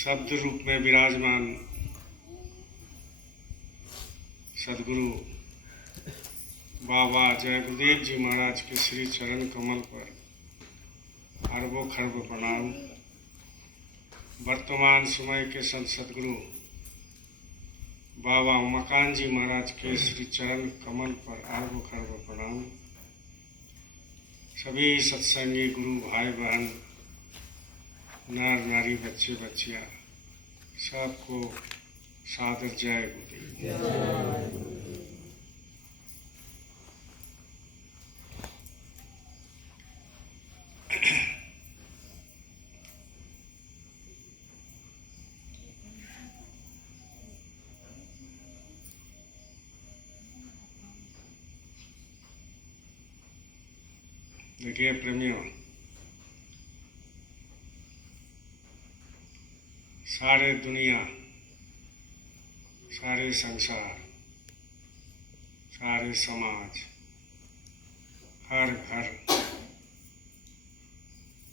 शब्द रूप में विराजमान सदगुरु बाबा जय गुरुदेव जी महाराज के श्री चरण कमल पर अरबों खरबों प्रणाम। वर्तमान समय के संत सदगुरु बाबा उमाकांत जी महाराज के श्री चरण कमल पर अरबों खरबों प्रणाम। सभी सत्संगी गुरु भाई बहन, नर नारी, बच्चे बच्चियाँ, सबको सादर जय गुरुदेव। देखिए प्रेमियों, सारे दुनिया, सारे संसार, सारे समाज, हर घर,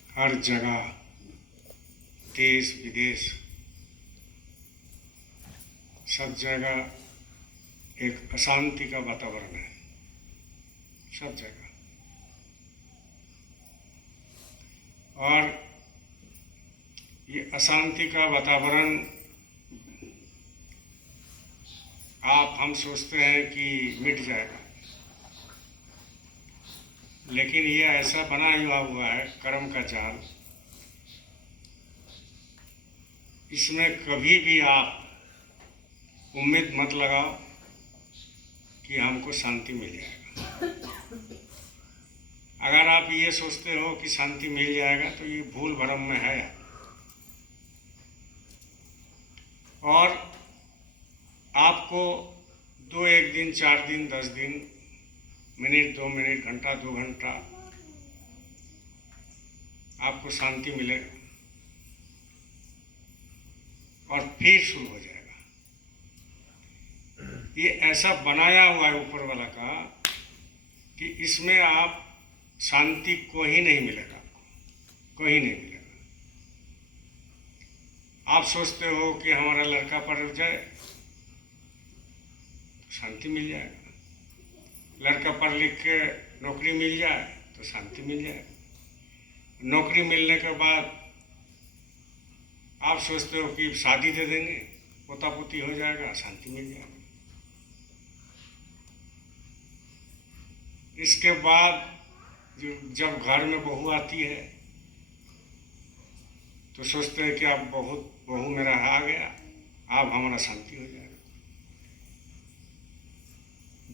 हर जगह, देश विदेश, सब जगह एक अशांति का वातावरण है। सब जगह। और ये अशांति का वातावरण हम सोचते हैं कि मिट जाएगा, लेकिन ये ऐसा बना हुआ है कर्म का जाल। इसमें कभी भी आप उम्मीद मत लगाओ कि हमको शांति मिल जाएगा। अगर आप ये सोचते हो कि शांति मिल जाएगा तो ये भूल भ्रम में है। और आपको 1 दिन, 4 दिन, 10 दिन, मिनट, 2 मिनट, घंटा, 2 घंटा आपको शांति मिलेगा और फिर शुरू हो जाएगा। ये ऐसा बनाया हुआ है ऊपर वाला का कि इसमें आप शांति को ही नहीं मिलेगा, आपको कोई नहीं मिलेगा। आप सोचते हो कि हमारा लड़का पढ़ जाए तो शांति मिल जाएगा, लड़का पढ़ लिख के नौकरी मिल जाए तो शांति मिल जाएगा। नौकरी मिलने के बाद आप सोचते हो कि शादी दे देंगे, पोता पोती हो जाएगा, शांति मिल जाएगा। इसके बाद जब घर में बहू आती है तो सोचते हैं कि अब बहू मेरा आ गया, अब हमारा शांति हो जाएगा।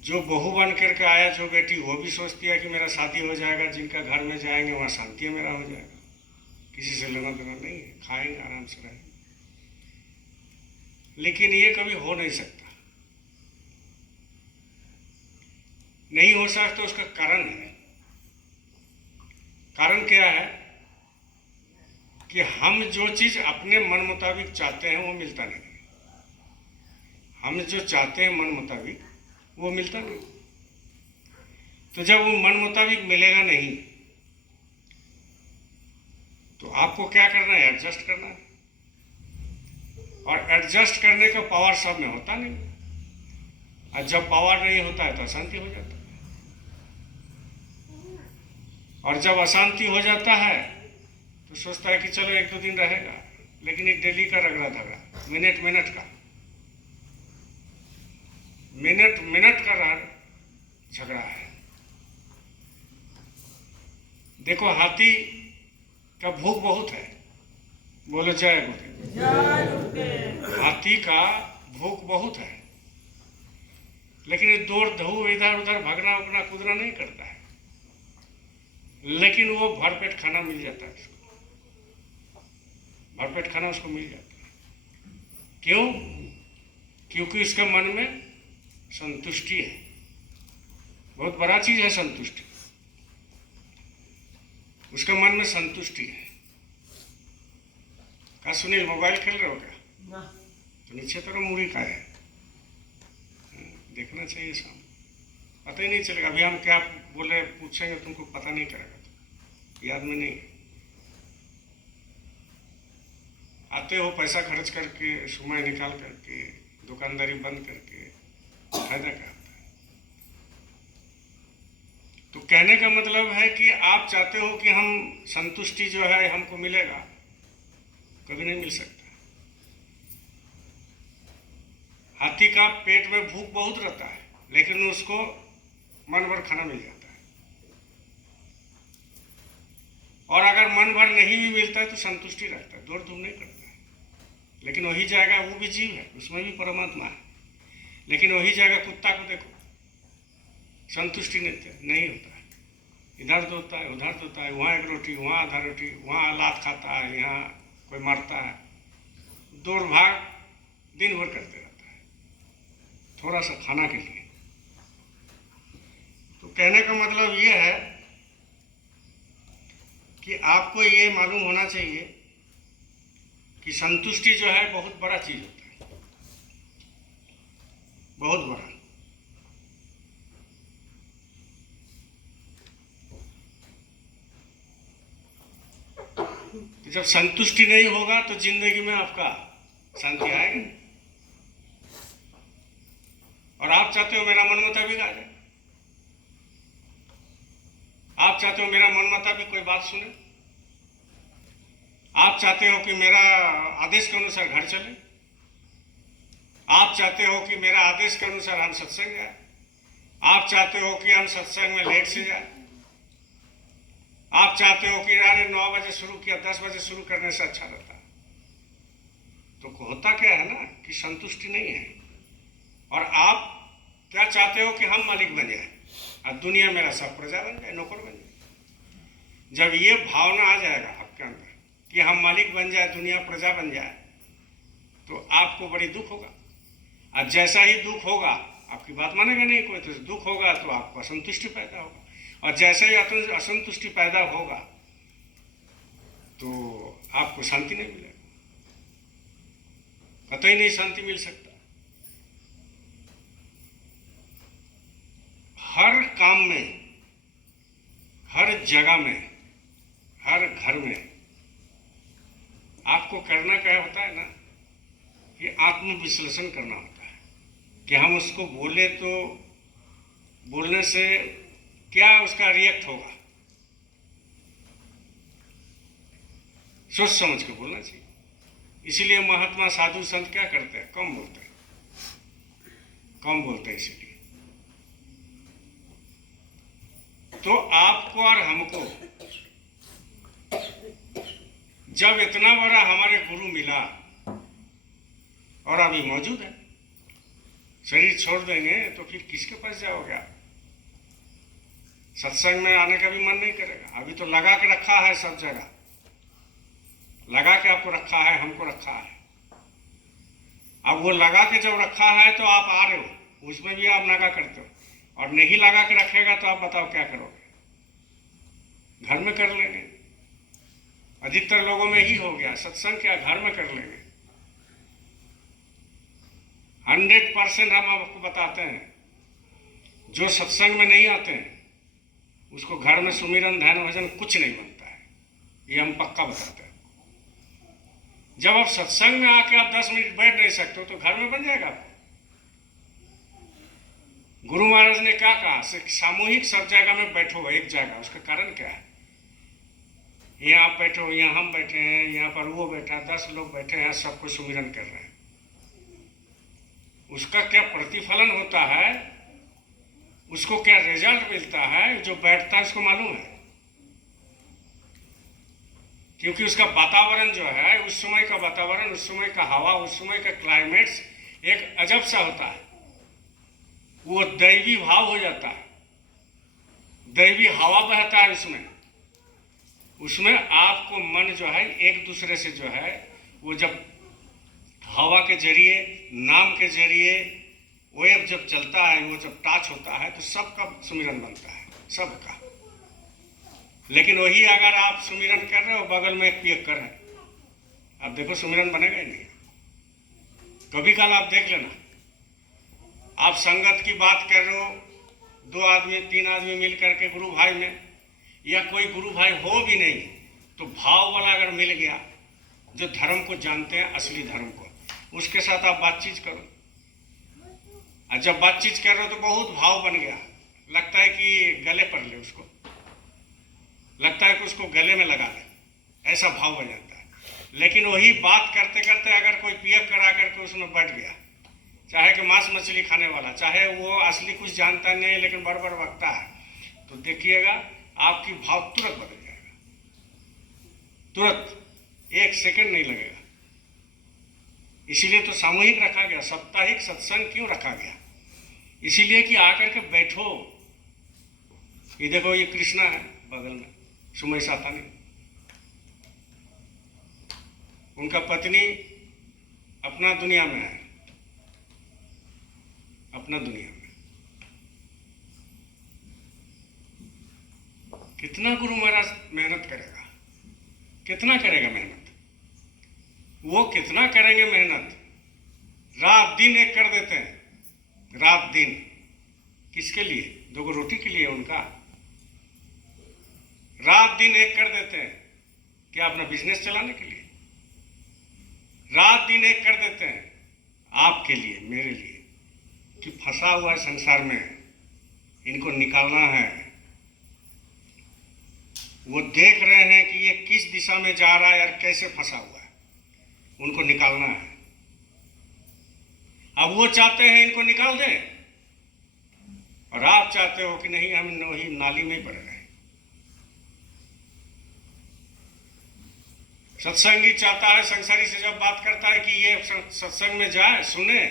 जो बहू बन करके आया, जो बेटी, वो भी सोचती है कि मेरा शादी हो जाएगा, जिनका घर में जाएंगे वहाँ शांति मेरा हो जाएगा, किसी से लेना देना नहीं है, खाएंगे आराम से रहेंगे। लेकिन ये कभी हो नहीं सकता। नहीं हो सकता तो उसका कारण है। कारण क्या है कि हम जो चीज अपने मन मुताबिक चाहते हैं वो मिलता नहीं। हम जो चाहते हैं मन मुताबिक वो मिलता नहीं। तो जब वो मन मुताबिक मिलेगा नहीं तो आपको क्या करना है? एडजस्ट करना है। और एडजस्ट करने का पावर सब में होता नहीं। और जब पावर नहीं होता है तो अशांति हो जाता है। और जब अशांति हो जाता है तो सोचता है कि चलो 1-2 दिन रहेगा, लेकिन ये डेली का रगड़ा धगड़ा, मिनट मिनट का झगड़ा है। देखो, हाथी का भूख बहुत है। बोलो जय गुरुदेव। हाथी का भूख बहुत है, लेकिन ये दौड़ धूप इधर उधर भागना उगना कूदना नहीं करता है। लेकिन वो भरपेट खाना मिल जाता है उसको, भरपेट खाना उसको मिल जाता है। क्यों? क्योंकि इसके मन में संतुष्टि है। बहुत बड़ा चीज है संतुष्टि। उसके मन में संतुष्टि है। क्या सुनील, मोबाइल खेल रहे हो क्या? ना। तो नीचे तो मूड़ी का है, देखना चाहिए शाम, पता ही नहीं चलेगा। अभी हम क्या बोले पूछेंगे तुमको पता नहीं चलेगा, याद में नहीं। चाहते हो पैसा खर्च करके, समय निकाल करके, दुकानदारी बंद करके, फायदा क्या होता है? तो कहने का मतलब है कि आप चाहते हो कि हम संतुष्टि जो है हमको मिलेगा, कभी नहीं मिल सकता। हाथी का पेट में भूख बहुत रहता है, लेकिन उसको मन भर खाना मिल जाता है। और अगर मन भर नहीं भी मिलता है तो संतुष्टि रहता है, दौड़ धूप नहीं करता है। लेकिन वही जाएगा, वो भी जीव है, उसमें भी परमात्मा है। लेकिन वही जगह कुत्ता को देखो, संतुष्टि नहीं होता है, इधर दौड़ता है, उधर दौड़ता है, वहाँ एक रोटी, वहाँ आधा रोटी, वहाँ लात खाता है, यहाँ कोई मारता है, दौड़ भाग दिन भर करते रहता है थोड़ा सा खाना के लिए। तो कहने का मतलब ये है कि आपको ये मालूम होना चाहिए कि संतुष्टि जो है बहुत बड़ा चीज होता है, बहुत बड़ा। तो जब संतुष्टि नहीं होगा तो जिंदगी में आपका शांति आएगी। और आप चाहते हो मेरा मन मुताबिक आ जाए, आप चाहते हो मेरा मन मुताबिक कोई बात सुने, आप चाहते हो कि मेरा आदेश के अनुसार घर चले, आप चाहते हो कि मेरा आदेश के अनुसार हम सत्संग जाए, आप चाहते हो कि हम सत्संग में लेट से जाए, आप चाहते हो कि अरे 9 बजे शुरू किया 10 बजे शुरू करने से अच्छा रहता। तो होता क्या है ना कि संतुष्टि नहीं है। और आप क्या चाहते हो कि हम मालिक बन जाए और दुनिया मेरा सब प्रजा बन जाए, नौकर बन जाए। जब ये भावना आ जाएगा आपके अंदर कि हम मालिक बन जाए, दुनिया प्रजा बन जाए, तो आपको बड़ी दुख होगा। और जैसा ही दुख होगा, आपकी बात मानेगा नहीं कोई, तो दुख होगा तो आपको असंतुष्टि पैदा होगा। और जैसे ही असंतुष्टि पैदा होगा तो आपको शांति नहीं मिलेगा, कतई नहीं शांति मिल सकता। हर काम में, हर जगह में, हर घर में आपको करना क्या होता है ना कि आत्मविश्लेषण करना होता है कि हम उसको बोले तो बोलने से क्या उसका रिएक्ट होगा। सोच समझ के बोलना चाहिए। इसीलिए महात्मा साधु संत क्या करते हैं, कम बोलते हैं, कम बोलते हैं। इसीलिए तो आपको और हमको जब इतना बड़ा हमारे गुरु मिला और अभी मौजूद है, शरीर छोड़ देंगे तो फिर किसके पास जाओगे आप? सत्संग में आने का भी मन नहीं करेगा। अभी तो लगा के रखा है, सब जगह लगा के आपको रखा है, हमको रखा है। अब वो लगा के जब रखा है तो आप आ रहे हो, उसमें भी आप लगा करते हो। और नहीं लगा के रखेगा तो आप बताओ क्या करोगे? घर में कर लेंगे। अधिकतर लोगों में ही हो गया, सत्संग क्या घर में कर लेंगे। 100% हम आपको बताते हैं, जो सत्संग में नहीं आते हैं उसको घर में सुमिरन ध्यान भजन कुछ नहीं बनता है, ये हम पक्का बताते हैं। जब आप सत्संग में आके आप 10 मिनट बैठ नहीं सकते हो तो घर में बन जाएगा आपको। गुरु महाराज ने क्या कहा, सामूहिक सब जगह में बैठो एक जगह। उसका कारण क्या है? यहाँ आप बैठो, यहाँ हम बैठे हैं, यहाँ पर वो बैठा, 10 लोग बैठे हैं, सबको सुमिरन कर रहे हैं। उसका क्या प्रतिफलन होता है, उसको क्या रिजल्ट मिलता है, जो बैठता है उसको मालूम है। क्योंकि उसका वातावरण जो है, उस समय का वातावरण, उस समय का हवा, उस समय का क्लाइमेट्स एक अजब सा होता है। वो दैवी भाव हो जाता है, दैवी हवा बहता है उसमें। उसमें आपको मन जो है एक दूसरे से जो है, वो जब हवा के जरिए, नाम के जरिए वेव जब चलता है, वो जब टच होता है तो सबका सुमिरन बनता है, सबका। लेकिन वही अगर आप सुमिरन कर रहे हो, बगल में एक पियक्कर है, आप देखो सुमिरन बनेगा ही नहीं। कभी कल आप देख लेना, आप संगत की बात कर रहे हो, 2 आदमी 3 आदमी मिल करके गुरु भाई में, या कोई गुरु भाई हो भी नहीं तो भाव वाला अगर मिल गया जो धर्म को जानते हैं, असली धर्म को, उसके साथ आप बातचीत करो। और जब बातचीत कर रहे हो तो बहुत भाव बन गया, लगता है कि गले पड़ ले उसको, लगता है कि उसको गले में लगा ले, ऐसा भाव बन जाता है। लेकिन वही बात करते करते अगर कोई पियक करा करके उसमें बैठ गया, चाहे कि मांस मछली खाने वाला, चाहे वो असली कुछ जानता नहीं लेकिन बड़ बकता है, तो देखिएगा आपकी भाव तुरंत बदल जाएगा, तुरंत, 1 सेकंड नहीं लगेगा। इसीलिए तो सामूहिक रखा गया, साप्ताहिक सत्संग क्यों रखा गया? इसीलिए कि आकर के बैठो। ये देखो, ये कृष्णा है बगल में, सुमय सातानी, उनका पत्नी अपना दुनिया में है, अपना दुनिया में। कितना गुरु महाराज मेहनत करेगा, कितना करेगा मेहनत, वो कितना करेंगे मेहनत, रात दिन एक कर देते हैं, रात दिन। किसके लिए? 2 रोटी के लिए उनका, रात दिन एक कर देते हैं, क्या अपना बिजनेस चलाने के लिए? रात दिन एक कर देते हैं आपके लिए, मेरे लिए, कि फंसा हुआ है संसार में, इनको निकालना है। वो देख रहे हैं कि ये किस दिशा में जा रहा है और कैसे फंसा हुआ है, उनको निकालना है। अब वो चाहते हैं इनको निकाल दें, और आप चाहते हो कि नहीं, हम वही नाली में ही पड़ रहे हैं। सत्संगी चाहता है, संसारी से जब बात करता है कि ये सत्संग में जाए, सुने,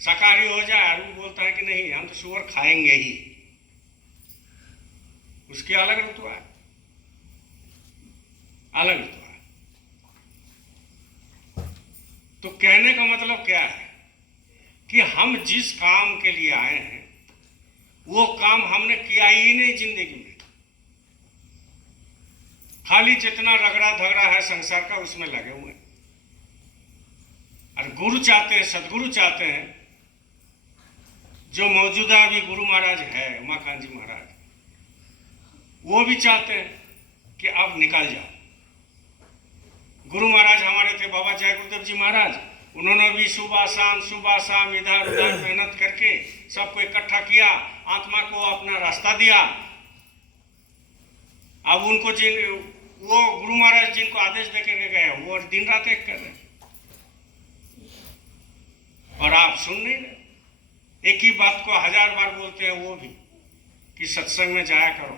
शाकाहारी हो जाए, और वो बोलता है कि नहीं, हम तो सुअर खाएंगे ही, उसके अलग रुतबा है, अलग रुतबा है। तो कहने का मतलब क्या है कि हम जिस काम के लिए आए हैं वो काम हमने किया ही नहीं जिंदगी में, खाली जितना रगड़ा धगड़ा है संसार का उसमें लगे हुए हैं। और गुरु चाहते हैं, सदगुरु चाहते हैं, जो मौजूदा अभी गुरु महाराज है, उमाकांत जी महाराज, वो भी चाहते हैं कि अब निकल जाओ। गुरु महाराज हमारे थे बाबा जय गुरुदेव जी महाराज, उन्होंने भी सुबह शाम इधर उधर मेहनत करके सबको इकट्ठा किया, आत्मा को अपना रास्ता दिया। अब उनको वो गुरु महाराज जिनको आदेश देकर के गए, वो दिन रात एक कर रहे, और आप सुन नहीं रहे। एक ही बात को 1000 बार बोलते हैं वो भी, कि सत्संग में जाया करो।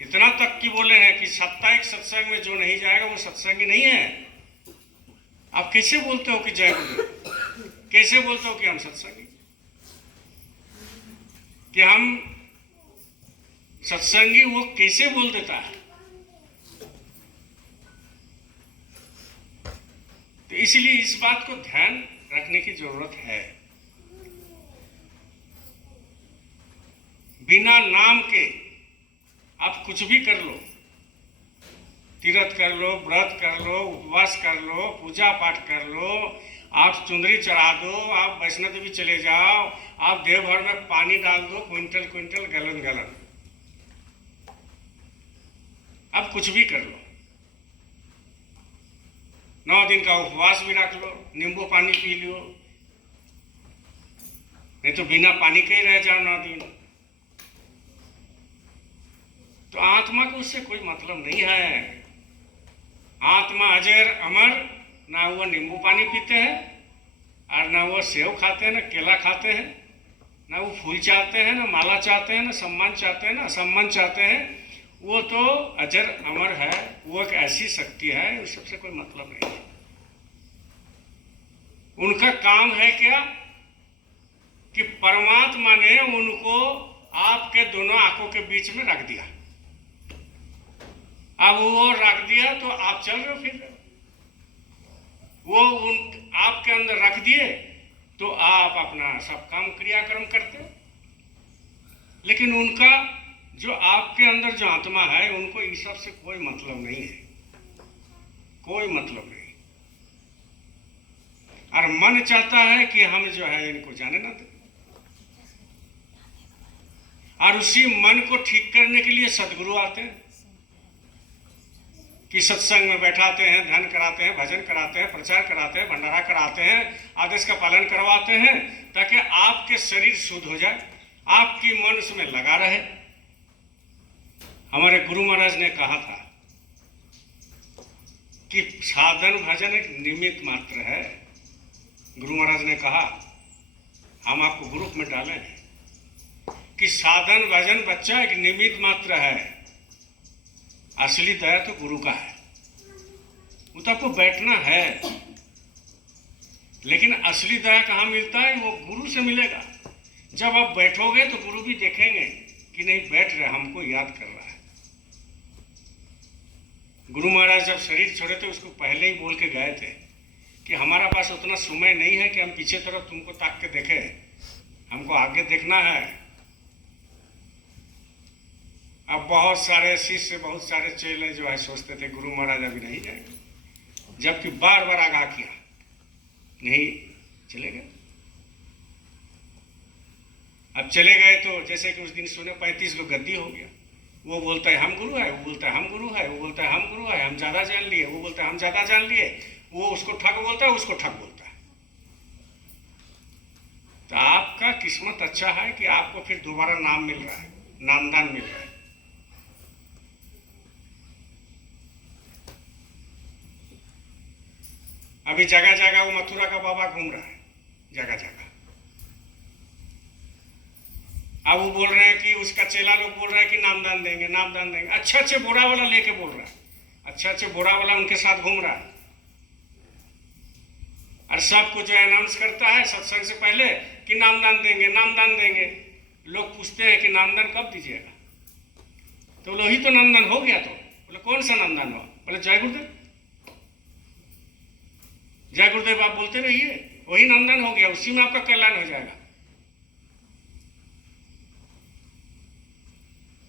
इतना तक कि बोले हैं कि साप्ताहिक सत्संग में जो नहीं जाएगा वो सत्संगी नहीं है। आप कैसे बोलते हो कि जय गुरु, कैसे बोलते हो कि हम सत्संगी, कि हम सत्संगी, वो कैसे बोल देता है? तो इसलिए इस बात को ध्यान रखने की जरूरत है। बिना नाम के आप कुछ भी कर लो, तीर्थ कर लो, व्रत कर लो, उपवास कर लो, पूजा पाठ कर लो, आप चुंदरी चढ़ा दो, आप वैष्णो देवी चले जाओ, आप देवघर में पानी डाल दो, क्विंटल क्विंटल, गलन गलन, आप कुछ भी कर लो, 9 दिन का उपवास भी रख लो, नींबू पानी पी लो, नहीं तो बिना पानी के ही रह जाओ 9 दिन। तो आत्मा को उससे कोई मतलब नहीं है। आत्मा अजर अमर, ना वो नींबू पानी पीते हैं, और ना वो सेव खाते हैं, ना केला खाते हैं, ना वो फूल चाहते हैं, ना माला चाहते हैं, ना सम्मान चाहते हैं, ना असम्मान चाहते हैं। वो तो अजर अमर है, वो एक ऐसी शक्ति है, उस सबसे कोई मतलब नहीं है। उनका काम है क्या कि परमात्मा ने उनको आपके दोनों आंखों के बीच में रख दिया। अब वो रख दिया तो आप चल रहे हो, फिर वो आपके अंदर रख दिए तो आप अपना सब काम क्रियाक्रम करते हो। लेकिन उनका जो आपके अंदर जो आत्मा है, उनको इस सब से कोई मतलब नहीं है, कोई मतलब नहीं। और मन चाहता है कि हम जो है इनको जाने ना दें, और उसी मन को ठीक करने के लिए सदगुरु आते हैं। कि सत्संग में बैठाते हैं, ध्यान कराते हैं, भजन कराते हैं, प्रचार कराते हैं, भंडारा कराते हैं, आदेश का पालन करवाते हैं, ताकि आपके शरीर शुद्ध हो जाए, आपकी मन उसमें लगा रहे। हमारे गुरु महाराज ने कहा था कि साधन भजन एक निमित्त मात्र है। गुरु महाराज ने कहा, हम आपको ग्रुप में डाले हैं कि साधन भजन बच्चा एक निमित्त मात्र है, असली दया तो गुरु का है। वो तो आपको बैठना है, लेकिन असली दया कहाँ मिलता है? वो गुरु से मिलेगा। जब आप बैठोगे तो गुरु भी देखेंगे कि नहीं बैठ रहे, हमको याद कर रहा है। गुरु महाराज जब शरीर छोड़े थे उसको पहले ही बोल के गए थे कि हमारा पास उतना समय नहीं है कि हम पीछे तरफ तुमको ताक के देखें, हमको आगे देखना है। अब बहुत सारे शिष्य, बहुत सारे चेले जो है सोचते थे गुरु महाराज अभी नहीं जाएंगे, जबकि बार बार आगाह किया, नहीं चले गए। अब चले गए तो जैसे कि उस दिन सुने 35 को गद्दी हो गया। वो बोलता है हम गुरु है, वो बोलता है हम गुरु है, वो बोलता है हम गुरु है, हम ज्यादा जान लिए, वो बोलता है हम ज्यादा जान लिए, वो उसको ठग बोलता है, उसको ठग बोलता है। तो आपका किस्मत अच्छा है कि आपको फिर दोबारा नाम मिल रहा है, नामदान मिल रहा है। अभी जगह जगह वो मथुरा का बाबा घूम रहा है, जगह जगह। अब वो बोल रहे हैं कि उसका चेला लोग बोल रहे हैं कि नामदान देंगे, नामदान देंगे। अच्छे अच्छे बोरा वाला लेके बोल रहा है, अच्छे अच्छे बोरा वाला उनके साथ घूम रहा है, और सबको जो अनाउंस करता है सत्संग से पहले कि नामदान देंगे, नामदान देंगे। लोग पूछते हैं कि नामदान कब दीजिएगा? तो बोले वही तो नामदान हो गया। तो बोले कौन सा नामदान हुआ? बोले जय गुरुदेव, जय गुरुदेव आप बोलते रहिए, वही नामदान हो गया, उसी में आपका कल्याण हो जाएगा।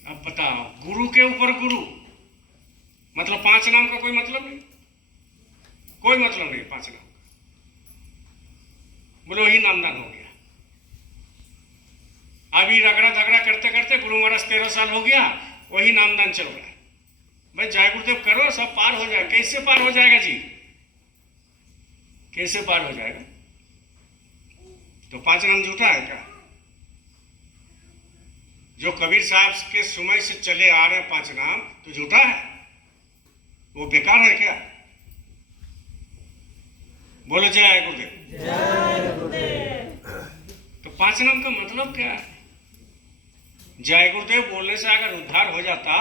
अब बताओ, गुरु के ऊपर गुरु, मतलब 5 नाम का कोई मतलब नहीं, कोई मतलब नहीं 5 नाम का। बोलो वही नामदान हो गया। अभी रगड़ा झगड़ा करते करते गुरु महाराज 13 साल हो गया, वही नामदान चल रहा है। भाई जय गुरुदेव करो, सब पार हो जाएगा। कैसे पार हो जाएगा जी? कैसे पार हो जाएगा? तो 5 नाम झूठा है क्या? जो कबीर साहब के समय से चले आ रहे 5 नाम तो झूठा है, वो बेकार है क्या? बोलो जय गुरुदेव। जय गुरुदेव। तो 5 नाम का मतलब क्या है? जय गुरुदेव बोलने से अगर उद्धार हो जाता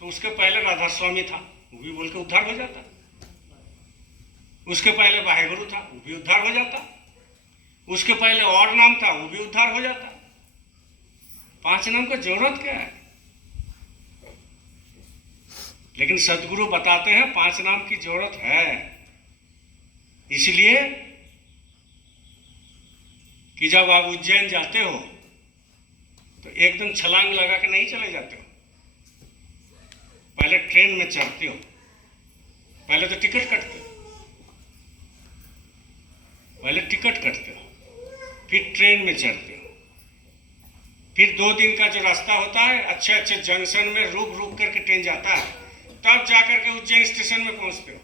तो उसके पहले राधा स्वामी था, वो भी बोल के उद्धार हो जाता। उसके पहले वाहेगुरु था, वो भी उद्धार हो जाता। उसके पहले और नाम था, वो भी उद्धार हो जाता। 5 नाम का जरूरत क्या है? लेकिन सदगुरु बताते हैं 5 नाम की जरूरत है, इसलिए कि जब आप उज्जैन जाते हो तो एकदम छलांग लगा के नहीं चले जाते हो। पहले ट्रेन में चढ़ते हो, पहले तो टिकट कटते हो, पहले टिकट कटते हो, फिर ट्रेन में चढ़ते हो, फिर 2 दिन का जो रास्ता होता है, अच्छे अच्छे जंक्शन में रुक रुक करके ट्रेन जाता है, तब जाकर के उज्जैन स्टेशन में पहुंचते हो।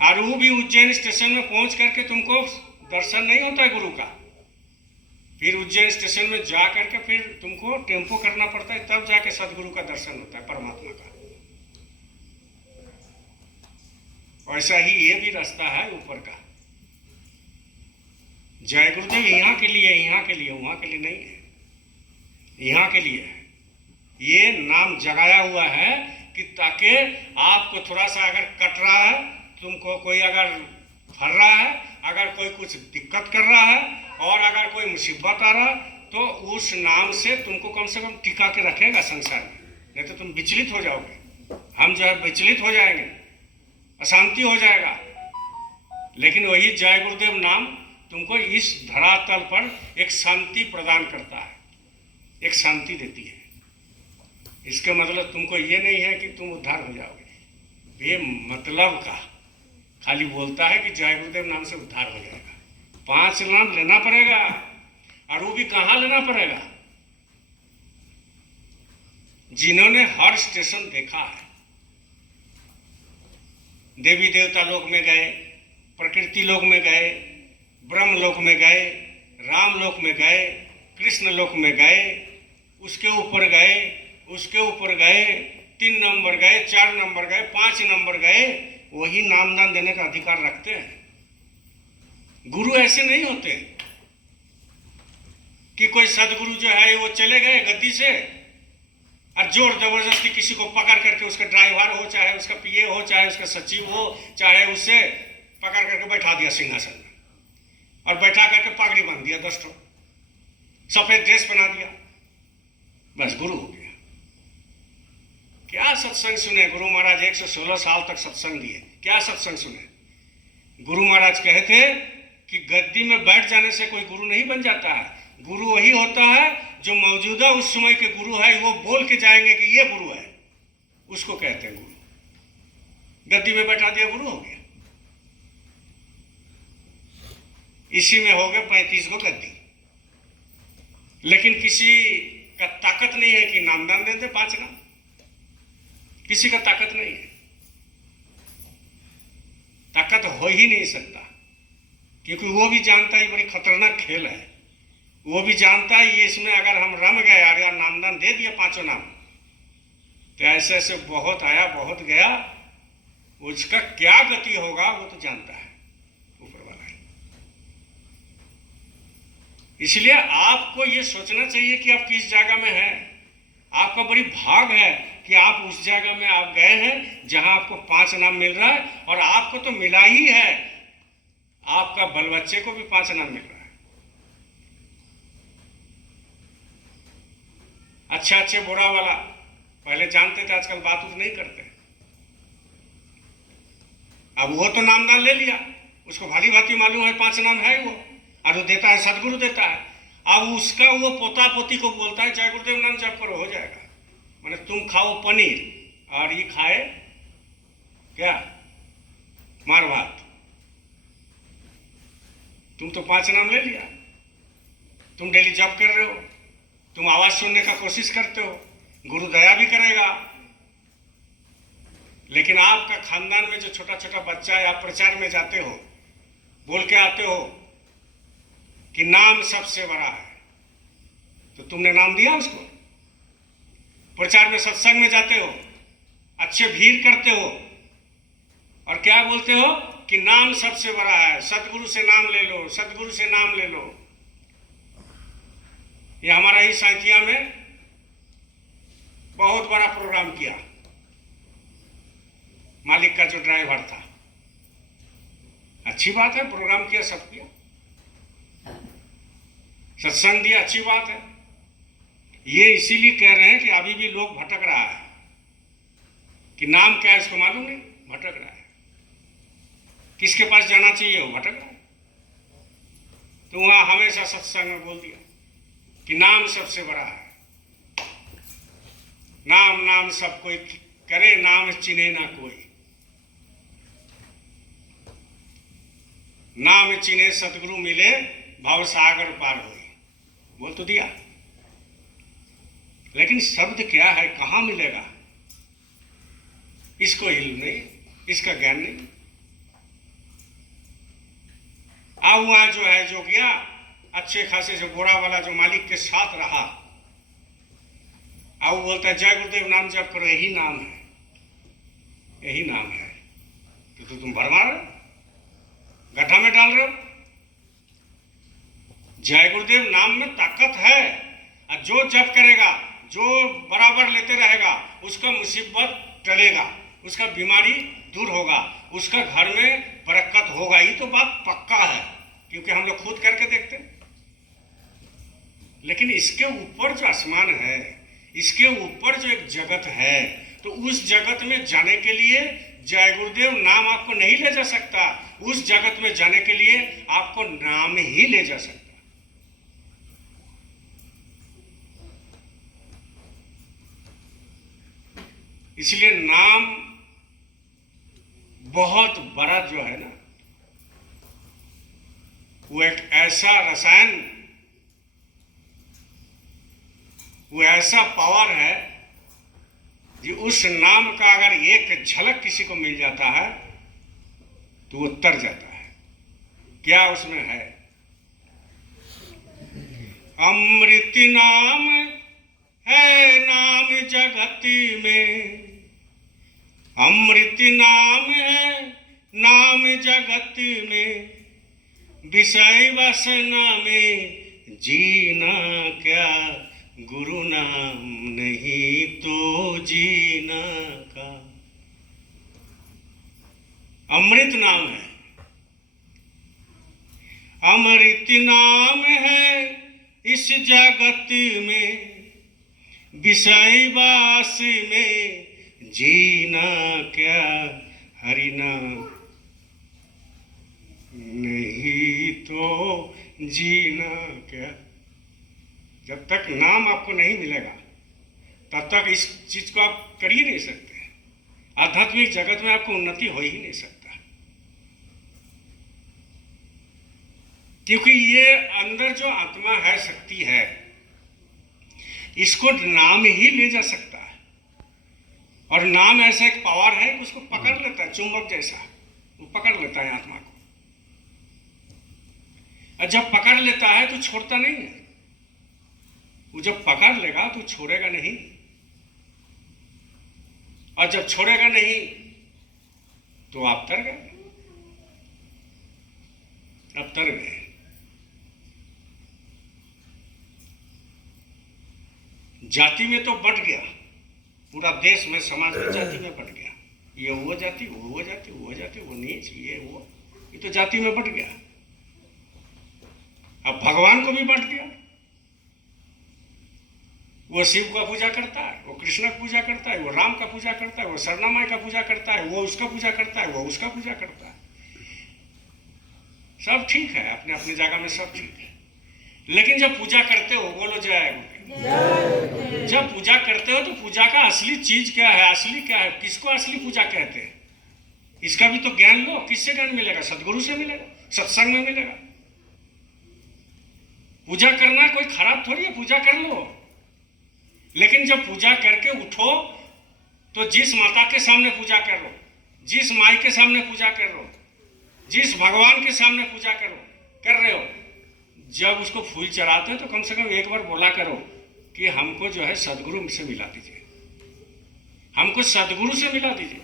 और वो भी उज्जैन स्टेशन में पहुंच करके तुमको दर्शन नहीं होता है गुरु का। फिर उज्जैन स्टेशन में जा करके फिर तुमको टेम्पो करना पड़ता है, तब जाके सदगुरु का दर्शन होता है, परमात्मा का। वैसा ही ये भी रास्ता है ऊपर का। जय गुरुदेव यहाँ के लिए, यहाँ के लिए, वहां के लिए नहीं है, यहाँ के लिए है। ये नाम जगाया हुआ है कि ताकि आपको थोड़ा सा अगर कट रहा है, तुमको कोई अगर फर रहा है, अगर कोई कुछ दिक्कत कर रहा है, और अगर कोई मुसीबत आ रहा है, तो उस नाम से तुमको कम से कम टिका के रखेगा संसार में। नहीं तो तुम विचलित हो जाओगे, हम जो है विचलित हो जाएंगे, अशांति हो जाएगा। लेकिन वही जय गुरुदेव नाम तुमको इस धरातल पर एक शांति प्रदान करता है, एक शांति देती है। इसका मतलब तुमको ये नहीं है कि तुम उद्धार हो जाओगे, ये मतलब का खाली बोलता है कि जय गुरुदेव नाम से उद्धार हो जाएगा। 5 नाम लेना पड़ेगा, और वो भी कहाँ लेना पड़ेगा? जिन्होंने हर स्टेशन देखा है, देवी देवता लोक में गए, प्रकृति लोक में गए, ब्रह्म लोक में गए, राम लोक में गए, कृष्ण लोक में गए, उसके ऊपर गए, उसके ऊपर गए, 3 नंबर गए, 4 नंबर गए, 5 नंबर गए, वही नामदान देने का अधिकार रखते हैं। गुरु ऐसे नहीं होते कि कोई सदगुरु जो है वो चले गए गद्दी से और जोर जबरदस्ती किसी को पकड़ करके, उसका ड्राइवर हो, चाहे उसका पीए हो, चाहे उसका सचिव हो, चाहे उसे पकड़ करके बैठा दिया सिंहासन में और बैठा करके पगड़ी बांध दिया, 10 ठो सफेद ड्रेस पहना दिया, बस गुरु हो गया। क्या सत्संग सुने गुरु महाराज? 116 साल तक सत्संग दिए, क्या सत्संग सुने? गुरु महाराज कहते कि गद्दी में बैठ जाने से कोई गुरु नहीं बन जाता है। गुरु वही होता है जो मौजूदा उस समय के गुरु है, वो बोल के जाएंगे कि ये गुरु है, उसको कहते हैं गुरु। गद्दी में बैठा दिया, गुरु हो गया। इसी में हो गए 35 गो गद्दी, लेकिन किसी का ताकत नहीं है कि नामदान दे दे 5 नाम, किसी का ताकत नहीं है, ताकत हो ही नहीं सकता, क्योंकि वो भी जानता है ये बड़ी खतरनाक खेल है। वो भी जानता है ये इसमें अगर हम रम गए यार नामदान दे दिया 5 नाम, तो ऐसे ऐसे बहुत आया बहुत गया, उसका क्या गति होगा वो तो जानता है ऊपर वाला है। इसलिए आपको ये सोचना चाहिए कि आप किस जगह में हैं। आपका बड़ी भाग है कि आप उस जगह में आप गए हैं जहां आपको 5 नाम मिल रहा है, और आपको तो मिला ही है, आपका बल बच्चे को भी 5 नाम मिल रहा है। अच्छे अच्छे बुरा वाला पहले जानते थे, आजकल बात उत नहीं करते। अब वो तो नामदान ले लिया, उसको भाली भांति मालूम है 5 नाम है वो, और वो देता है, सदगुरु देता है। अब उसका वो पोता पोती को बोलता है जय गुरुदेव नाम जप करो, हो जाएगा। माने तुम खाओ पनीर और ये खाए क्या मार भात, तुम तो 5 नाम ले लिया, तुम डेली जप कर रहे हो, तुम आवाज सुनने का कोशिश करते हो, गुरु दया भी करेगा। लेकिन आपका खानदान में जो छोटा छोटा बच्चा है, आप प्रचार में जाते हो, बोल के आते हो कि नाम सबसे बड़ा है, तो तुमने नाम दिया उसको। प्रचार में सत्संग में जाते हो, अच्छे भीड़ करते हो, और क्या बोलते हो कि नाम सबसे बड़ा है, सदगुरु से नाम ले लो, सदगुरु से नाम ले लो। ये हमारा ही साइथिया में बहुत बड़ा प्रोग्राम किया, मालिक का जो ड्राइवर था, अच्छी बात है, प्रोग्राम किया, सब किया, सत्संग दिया, अच्छी बात है। ये इसीलिए कह रहे हैं कि अभी भी लोग भटक रहा है कि नाम क्या है इसको मालूम नहीं, भटक रहा है। किसके पास जाना चाहिए वो भटक रहा है। तो वहां हमेशा सत्संग में बोल दिया कि नाम सबसे बड़ा है, नाम नाम सब कोई करे, नाम चिन्हे ना कोई, नाम चिन्हे सतगुरु मिले, भव सागर पार होई, बोल तो दिया। लेकिन शब्द क्या है, कहां मिलेगा, इसको इल्म नहीं, इसका ज्ञान नहीं। अब वहां जो है जो गया, अच्छे खासे जो गोरा वाला जो मालिक के साथ रहा, अब वो बोलता है जय गुरुदेव नाम जप करो, यही नाम है, यही नाम है। तो तुम भरमा रहे हो, गड्ढा में डाल रहे हो। जय गुरुदेव नाम में ताकत है, और जो जप करेगा, जो बराबर लेते रहेगा, उसका मुसीबत टलेगा, उसका बीमारी दूर होगा, उसका घर में बरकत होगा। ये तो बात पक्का है, क्योंकि हम लोग खुद करके देखते हैं। लेकिन इसके ऊपर जो आसमान है, इसके ऊपर जो एक जगत है, तो उस जगत में जाने के लिए जय गुरुदेव नाम आपको नहीं ले जा सकता। उस जगत में जाने के लिए आपको नाम ही ले जा सकता। इसलिए नाम बहुत बड़ा जो है ना, वो एक ऐसा रसायन, वो ऐसा पावर है कि उस नाम का अगर एक झलक किसी को मिल जाता है तो वो तर जाता है। क्या उसमें है? अमृत नाम है नाम जगत में, अमृत नाम है नाम जगत में, विषय वासना में जीना क्या, गुरु नाम नहीं तो जीना का। अमृत नाम है, अमृत नाम है इस जगत में, विषय वास में जीना क्या, हरि नाम नहीं तो जीना क्या। जब तक नाम आपको नहीं मिलेगा तब तक इस चीज को आप कर ही नहीं सकते। आध्यात्मिक जगत में आपको उन्नति हो ही नहीं सकता, क्योंकि ये अंदर जो आत्मा है, शक्ति है, इसको नाम ही ले जा सकता है। और नाम ऐसा एक पावर है कि उसको पकड़ लेता है, चुंबक जैसा वो पकड़ लेता है आत्मा को। और जब पकड़ लेता है तो छोड़ता नहीं है। वो जब पकड़ लेगा तो छोड़ेगा नहीं, और जब छोड़ेगा नहीं तो आप तर गए। अब तर गए। जाति में तो बट गया, पूरा देश में समाज में जाति में बट गया। ये वो जाति, वो जाति, वो जाति, वो नीच, ये तो जाति में बट गया। अब भगवान को भी बट गया। वो शिव का पूजा करता है, वो कृष्ण का पूजा करता है, वो राम का पूजा करता है, वो सरना माई का पूजा करता है, वो उसका पूजा करता है, वो उसका पूजा करता है। सब ठीक है, अपने अपने जगह में सब ठीक है। लेकिन जब पूजा करते हो, बोलो जय। जब पूजा करते हो तो पूजा का असली चीज क्या है, असली क्या है, किसको असली पूजा कहते हैं, इसका भी तो ज्ञान लो। किससे ज्ञान मिलेगा? सदगुरु से मिलेगा, सत्संग में मिलेगा। पूजा करना कोई खराब थोड़ी है, पूजा कर लो। लेकिन जब पूजा करके उठो तो जिस माता के सामने पूजा करो, जिस माई के सामने पूजा करो, जिस भगवान के सामने पूजा कर रहे हो, जब उसको फूल चढ़ाते हो तो कम से कम एक बार बोला करो कि हमको जो है सदगुरु से मिला दीजिए, हमको सदगुरु से मिला दीजिए।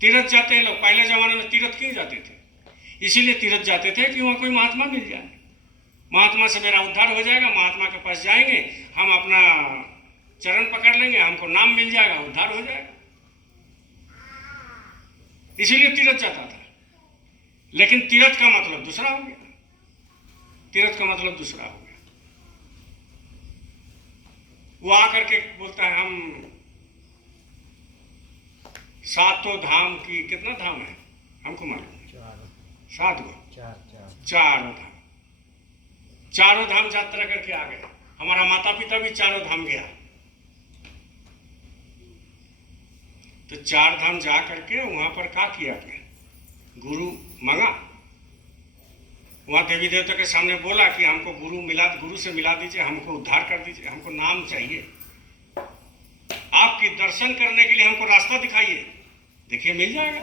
तीर्थ जाते हैं लोग, पहले जमाने में तीर्थ क्यों जाते थे? इसीलिए तीर्थ जाते थे कि वहां कोई महात्मा मिल जाए, महात्मा से मेरा उद्धार हो जाएगा, महात्मा के पास जाएंगे, हम अपना चरण पकड़ लेंगे, हमको नाम मिल जाएगा, उद्धार हो जाएगा। इसीलिए तीर्थ जाता था। लेकिन तीर्थ का मतलब दूसरा हो गया, तीर्थ का मतलब दूसरा हो गया। वो आकर के बोलता है हम सातों धाम की, कितना धाम है हमको मालूम? 7 गो, चारों धाम, चारों धाम यात्रा करके आ गए। हमारा माता पिता भी चारों धाम गया। तो 4 धाम जा करके वहां पर क्या किया आपने? गुरु मांगा, वहां देवी देवता के सामने बोला कि हमको गुरु से मिला दीजिए, हमको उद्धार कर दीजिए, हमको नाम चाहिए, आपकी दर्शन करने के लिए हमको रास्ता दिखाइए। देखिए मिल जाएगा।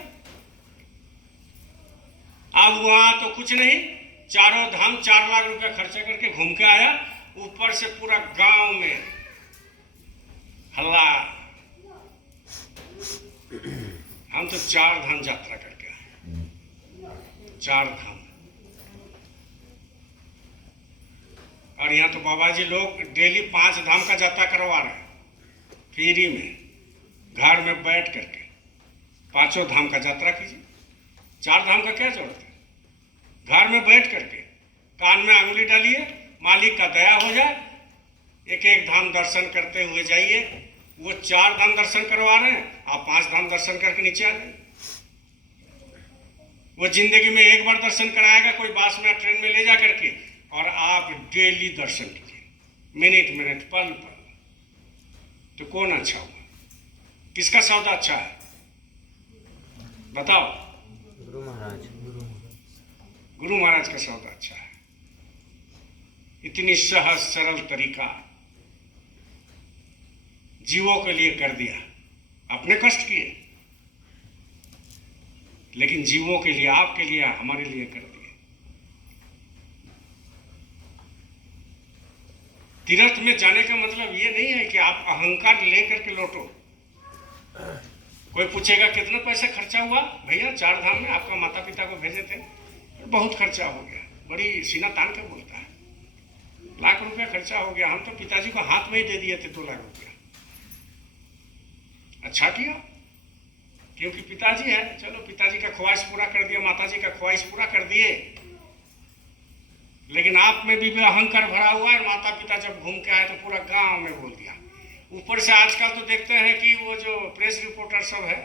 अब वहां तो कुछ नहीं, चारों धाम 4 लाख रुपया खर्चा करके घूम के आया। ऊपर से पूरा गांव में हल्ला, हम तो 4 धाम यात्रा करके आए, 4 धाम। और यहाँ तो बाबा जी लोग डेली 5 धाम का यात्रा करवा रहे हैं फ्री में, घर में बैठ करके 5 धाम का यात्रा कीजिए। 4 धाम का क्या जरूरत है? घर में बैठ करके कान में अंगुली डालिए, मालिक का दया हो जाए, एक एक धाम दर्शन करते हुए जाइए। वो 4 धाम दर्शन करवा रहे हैं, आप 5 धाम दर्शन करके नीचे आ जाइए। वो जिंदगी में एक बार दर्शन कराएगा कोई बस में ट्रेन में ले जा करके, और आप डेली दर्शन कीजिए, मिनट पल पल। तो कौन अच्छा हुआ? किसका सौदा अच्छा है बताओ? गुरु महाराज का सौदा अच्छा है। इतनी सहज सरल तरीका जीवों के लिए कर दिया, अपने कष्ट किए लेकिन जीवों के लिए, आपके लिए, हमारे लिए कर दिए। तीर्थ में जाने का मतलब ये नहीं है कि आप अहंकार लेकर के लौटो। कोई पूछेगा कितना पैसा खर्चा हुआ, भैया 4 धाम में आपका माता पिता को भेजे थे, बहुत खर्चा हो गया। बड़ी सीना तान के बोलता है, लाख रुपया खर्चा हो गया। हम तो पिताजी को हाथ में ही दे दिए थे 2 लाख रुपया। अच्छा किया, क्योंकि पिताजी है, चलो पिताजी का ख्वाहिश पूरा कर दिया, माताजी का ख्वाहिश पूरा कर दिए। लेकिन आप में भी अहंकार भरा हुआ है। माता पिता जब घूम के आए तो पूरा गांव में बोल दिया। ऊपर से आजकल तो देखते हैं कि वो जो प्रेस रिपोर्टर सब है,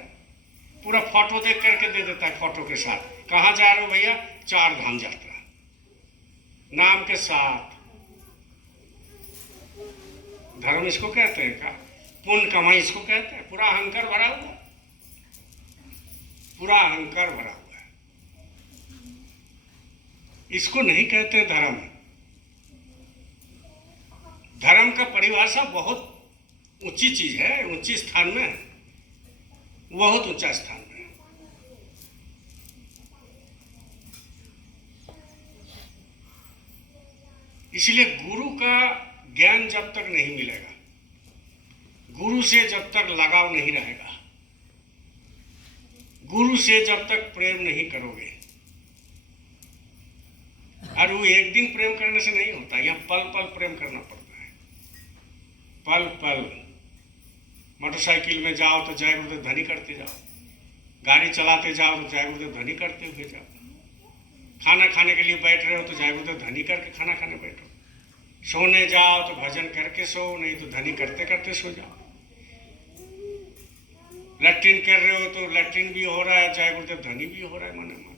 पूरा फोटो देख करके दे देता है, फोटो के साथ। कहाँ जा रहे हो भैया? 4 धाम यात्रा, नाम के साथ। धर्म इसको कहते हैं का? पुण्य कमाई इसको कहते हैं। पूरा अहंकार भरा हुआ, पूरा अहंकार भरा हुआ है। इसको नहीं कहते धर्म। धर्म का परिभाषा बहुत ऊंची चीज है, ऊंची स्थान में, बहुत ऊंचा स्थान में। इसलिए गुरु का ज्ञान जब तक नहीं मिलेगा, गुरु से जब तक लगाव नहीं रहेगा, गुरु से जब तक प्रेम नहीं करोगे, और वो एक दिन प्रेम करने से नहीं होता, यह पल पल प्रेम करना पड़ता है। पल पल। मोटरसाइकिल में जाओ तो जय गुरुदेव ध्वनि करते जाओ, गाड़ी चलाते जाओ तो जय गुरुदेव ध्वनि करते हुए जाओ, खाना खाने के लिए बैठ रहे हो तो जय गुरुदेव ध्वनि करके खाना खाने बैठो, सोने जाओ तो भजन करके सो, नहीं तो ध्वनि करते करते सो जाओ, लैट्रिन कर रहे हो तो लैट्रिन भी हो रहा है, जय गुरुदेव ध्वनि भी हो रहा है मने मन।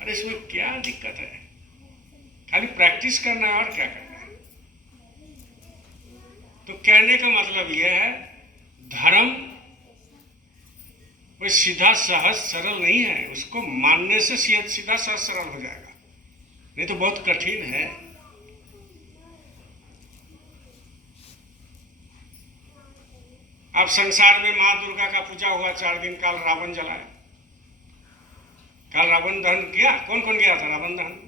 अरे इसमें क्या दिक्कत है? खाली प्रैक्टिस करना है और क्या करना है। तो कहने का मतलब यह है, धर्म वो सीधा सहज सरल नहीं है। उसको मानने से सीधा सहज सरल हो जाएगा, नहीं तो बहुत कठिन है। अब संसार में माँ दुर्गा का पूजा हुआ 4 दिन, काल रावण जलाया, काल रावण दहन किया। कौन कौन गया था रावण दहन?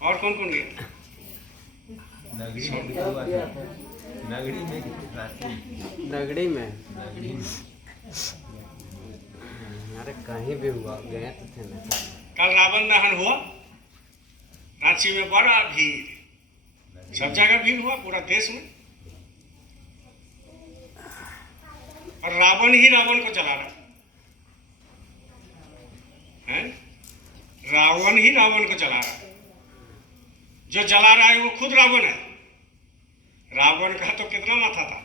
और कौन कौन गया? नगड़ी में अरे कहीं भी हुआ, गए तो थे ना। कल रावण दहन हुआ, रांची में बड़ा भीड़, सब जगह भीड़ हुआ, पूरा देश में। और रावण ही रावण को जला रहा है, रावण ही रावण को जला रहा है। जो जला रहा है वो खुद रावण है। रावण का तो कितना माथा था?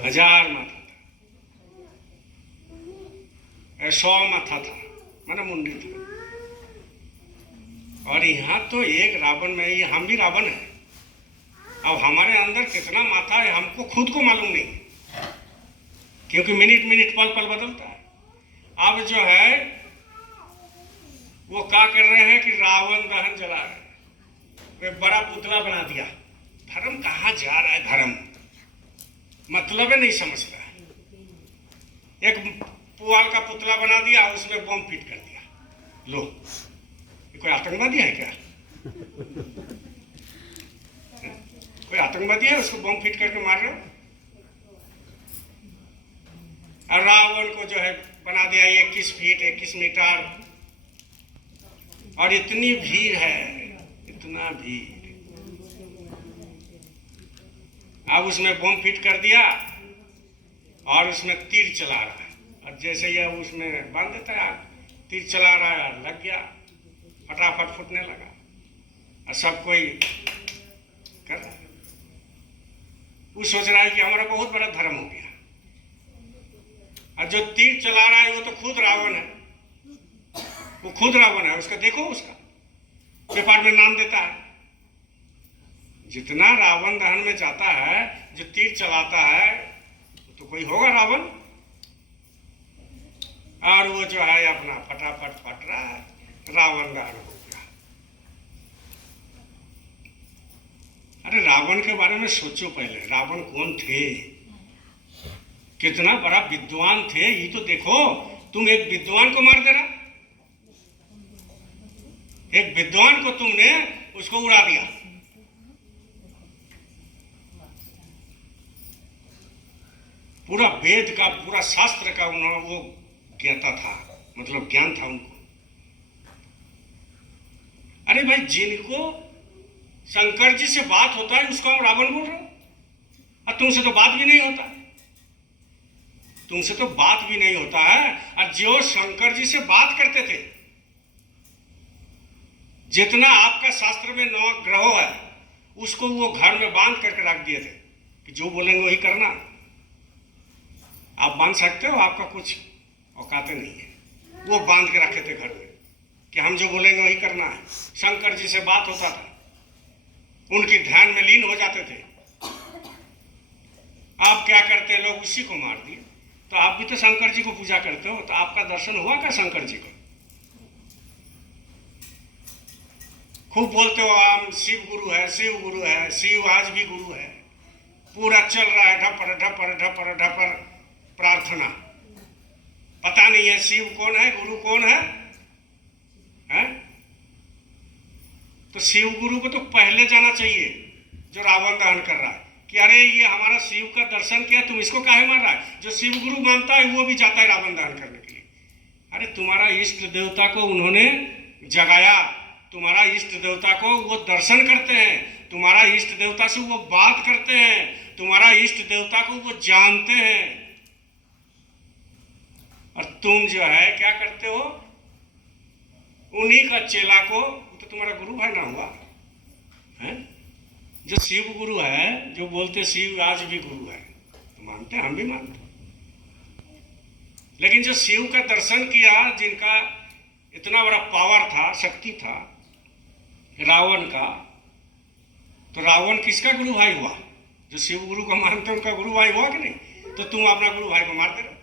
1000 माथा था, 100 माथा था, माने मुंडी था। और यहाँ तो एक रावण में, ये हम भी रावण है। अब हमारे अंदर कितना माथा है हमको खुद को मालूम नहीं, क्योंकि मिनट मिनट पल पल बदलता है। अब जो है वो क्या कर रहे हैं कि रावण दहन जला रहे हैं, वे बड़ा पुतला बना दिया। धर्म कहाँ जा रहा है? धर्म मतलब नहीं समझ रहा है। एक पुआल का पुतला बना दिया, उसमें बम फिट कर दिया। लो, ये कोई आतंकवादी है क्या? कोई आतंकवादी है उसको बम फिट करके मार रहे हो? और रावण को जो है बना दिया 21 फीट 21 मीटर, और इतनी भीड़ है, इतना भीड़। अब उसमें बम फिट कर दिया और उसमें तीर चला रहा है, और जैसे यह उसमें बांध देता है, तीर चला रहा है, लग गया, फटाफट फूटने लगा, और सब कोई कर रहा है। वो सोच रहा है कि हमारा बहुत बड़ा धर्म हो गया। और जो तीर चला रहा है वो तो खुद रावण है, वो खुद रावण है। उसका देखो, उसका पेपर में नाम देता है। जितना रावण दहन में जाता है, जो तीर चलाता है, तो कोई होगा रावण। और वो जो है अपना फटाफट फट रहा है, रावण दहन हो गया। अरे रावण के बारे में सोचो पहले, रावण कौन थे? कितना बड़ा विद्वान थे, ये तो देखो। तुम एक विद्वान को मार दे रहा, एक विद्वान को तुमने उसको उड़ा दिया। पूरा वेद का, पूरा शास्त्र का उन्होंने वो ज्ञाता था, मतलब ज्ञान था उनको। अरे भाई, जिनको शंकर जी से बात होता है उसको हम रावण बोल रहे हो, और तुमसे तो बात भी नहीं होता, तुमसे तो बात भी नहीं होता है। और जो शंकर जी से बात करते थे, जितना आपका शास्त्र में 9 ग्रहों है, उसको वो घर में बांध करके रख दिए थे कि जो बोलेंगे वही करना। आप बांध सकते हो, आपका कुछ औकात नहीं है। वो बांध के रखे थे घर में कि हम जो बोलेंगे वही करना है। शंकर जी से बात होता था, उनके ध्यान में लीन हो जाते थे। आप क्या करते हैं, लोग उसी को मार दिए। तो आप भी तो शंकर जी को पूजा करते हो, तो आपका दर्शन हुआ क्या शंकर जी को? खूब बोलते हो हम शिव गुरु है, शिव गुरु है, शिव आज भी गुरु है। पूरा चल रहा है ढपर ढपर ढपर ढपर प्रार्थना। पता नहीं है शिव कौन है, गुरु कौन है? तो शिव गुरु को तो पहले जाना चाहिए जो रावण दहन कर रहा है, कि अरे ये हमारा शिव का दर्शन किया, तुम इसको काहे मार रहा है? जो शिव गुरु मानता है वो भी जाता है रावण दहन करने के लिए। अरे तुम्हारा इष्ट देवता को उन्होंने जगाया, तुम्हारा इष्ट देवता को वो दर्शन करते हैं, तुम्हारा इष्ट देवता से वो बात करते हैं, तुम्हारा इष्ट देवता को वो जानते हैं। और तुम जो है क्या करते हो, उन्हीं का चेला को, तो तुम्हारा गुरु भाई ना हुआ है? जो शिव गुरु है, जो बोलते शिव आज भी गुरु है, तो मानते हैं, हम भी मानते हैं। लेकिन जो शिव का दर्शन किया, जिनका इतना बड़ा पावर था, शक्ति था रावण का, तो रावण किसका गुरु भाई हुआ? जो शिव गुरु को मानते उनका गुरु भाई हुआ कि नहीं? तो तुम अपना गुरु भाई को मार दे रहे हो।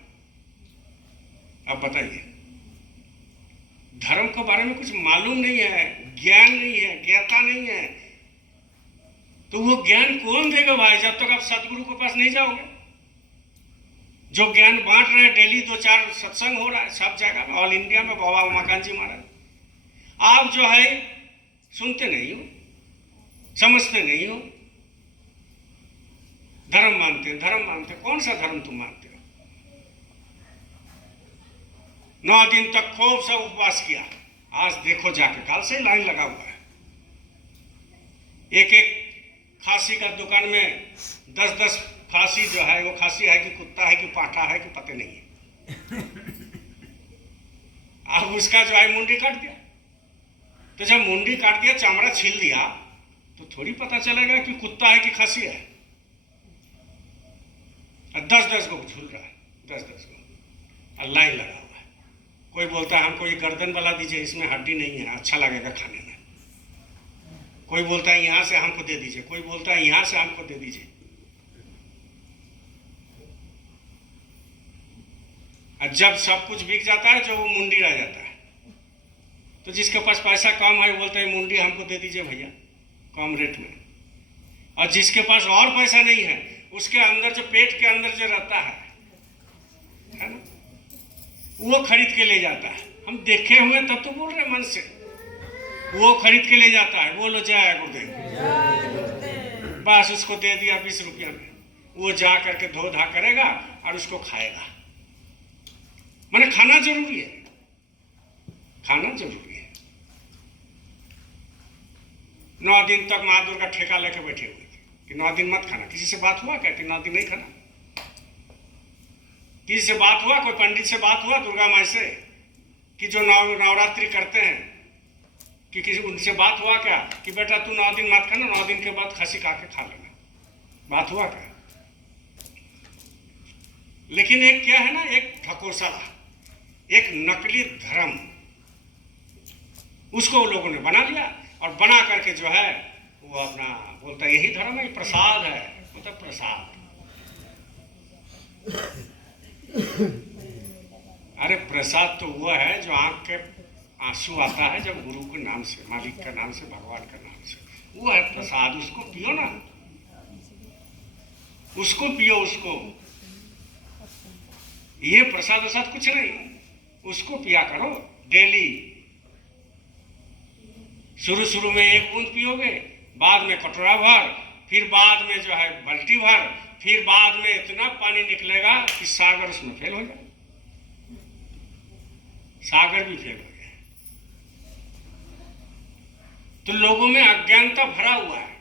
अब बताइए, धर्म के बारे में कुछ मालूम नहीं है, ज्ञान नहीं है, ज्ञाता नहीं है, तो वो ज्ञान कौन देगा भाई, जब तक आप सतगुरु के पास नहीं जाओगे? जो ज्ञान बांट रहे हैं, डेली 2-4 सत्संग हो रहा है सब जगह में, ऑल इंडिया में, बाबा उमाकांत जी महाराज, आप जो है सुनते नहीं हो, समझते नहीं हो। धर्म मानते हैं, धर्म मानते हैं, कौन सा धर्म तुम मानते हो? 9 दिन तक खूब सा उपवास किया, आज देखो जाके काल से लाइन लगा हुआ है। एक एक खांसी का दुकान में 10-10 खांसी जो है, वो खांसी है कि कुत्ता है कि पाठा है कि पता नहीं है। अब उसका जो है मुंडी काट दिया, तो जब मुंडी काट दिया, चमड़ा छील दिया, तो थोड़ी पता चलेगा कि कुत्ता है कि खांसी है। 10-10 को झूल रहा है, 10-10 को, और लाइन लगा हुआ है। कोई बोलता है हमको ये गर्दन वाला दीजिए, इसमें हड्डी नहीं है, अच्छा लगेगा खाने में। कोई बोलता है यहाँ से हमको दे दीजिए, कोई बोलता है यहाँ से हमको दे दीजिए। और जब सब कुछ बिक जाता है, जो वो मुंडी रह जाता है, तो जिसके पास पैसा कम है वो बोलता है मुंडी हमको दे दीजिए भैया कम रेट में। और जिसके पास और पैसा नहीं है, उसके अंदर जो पेट के अंदर जो रहता है ना, वो खरीद के ले जाता है। हम देखे हुए तब तो बोल रहे मन से, वो खरीद के ले जाता है। बोलो जय गुरुदेव। बस उसको दे दिया 20 रुपया में, वो जा करके धो धा करेगा और उसको खाएगा। माने खाना जरूरी है, खाना जरूरी है। 9 दिन तक माँ दुर्गा ठेका लेके बैठे हुए थे कि 9 दिन मत खाना। किसी से बात हुआ क्या कि 9 दिन नहीं खाना? किसी से बात हुआ? कोई पंडित से बात हुआ दुर्गा माँ से कि जो नवरात्रि करते हैं, कि किसी उनसे बात हुआ क्या कि बेटा तू 9 दिन मत खाना, 9 दिन के बाद खसी खा के खा लेना? बात हुआ क्या? लेकिन एक क्या है ना, एक ठकोसला, एक नकली धर्म, उसको लोगों ने बना लिया और बना करके जो है वो अपना बोलता है यही धर्म है, प्रसाद है, मतलब प्रसाद। अरे प्रसाद तो वो है जो आंख के आंसू आता है जब गुरु के नाम से, मालिक का नाम से, भगवान का नाम से, वो है प्रसाद। उसको पियो ना, उसको पियो, उसको ये प्रसाद वसाद कुछ नहीं, उसको पिया करो डेली। शुरू शुरू में 1 बूंद पियोगे, बाद में कटोरा भर, फिर बाद में जो है बाल्टी भर, फिर बाद में इतना पानी निकलेगा कि सागर उसमें फेल हो जाए, सागर भी फेल हो जाए। तो लोगों में अज्ञानता भरा हुआ है।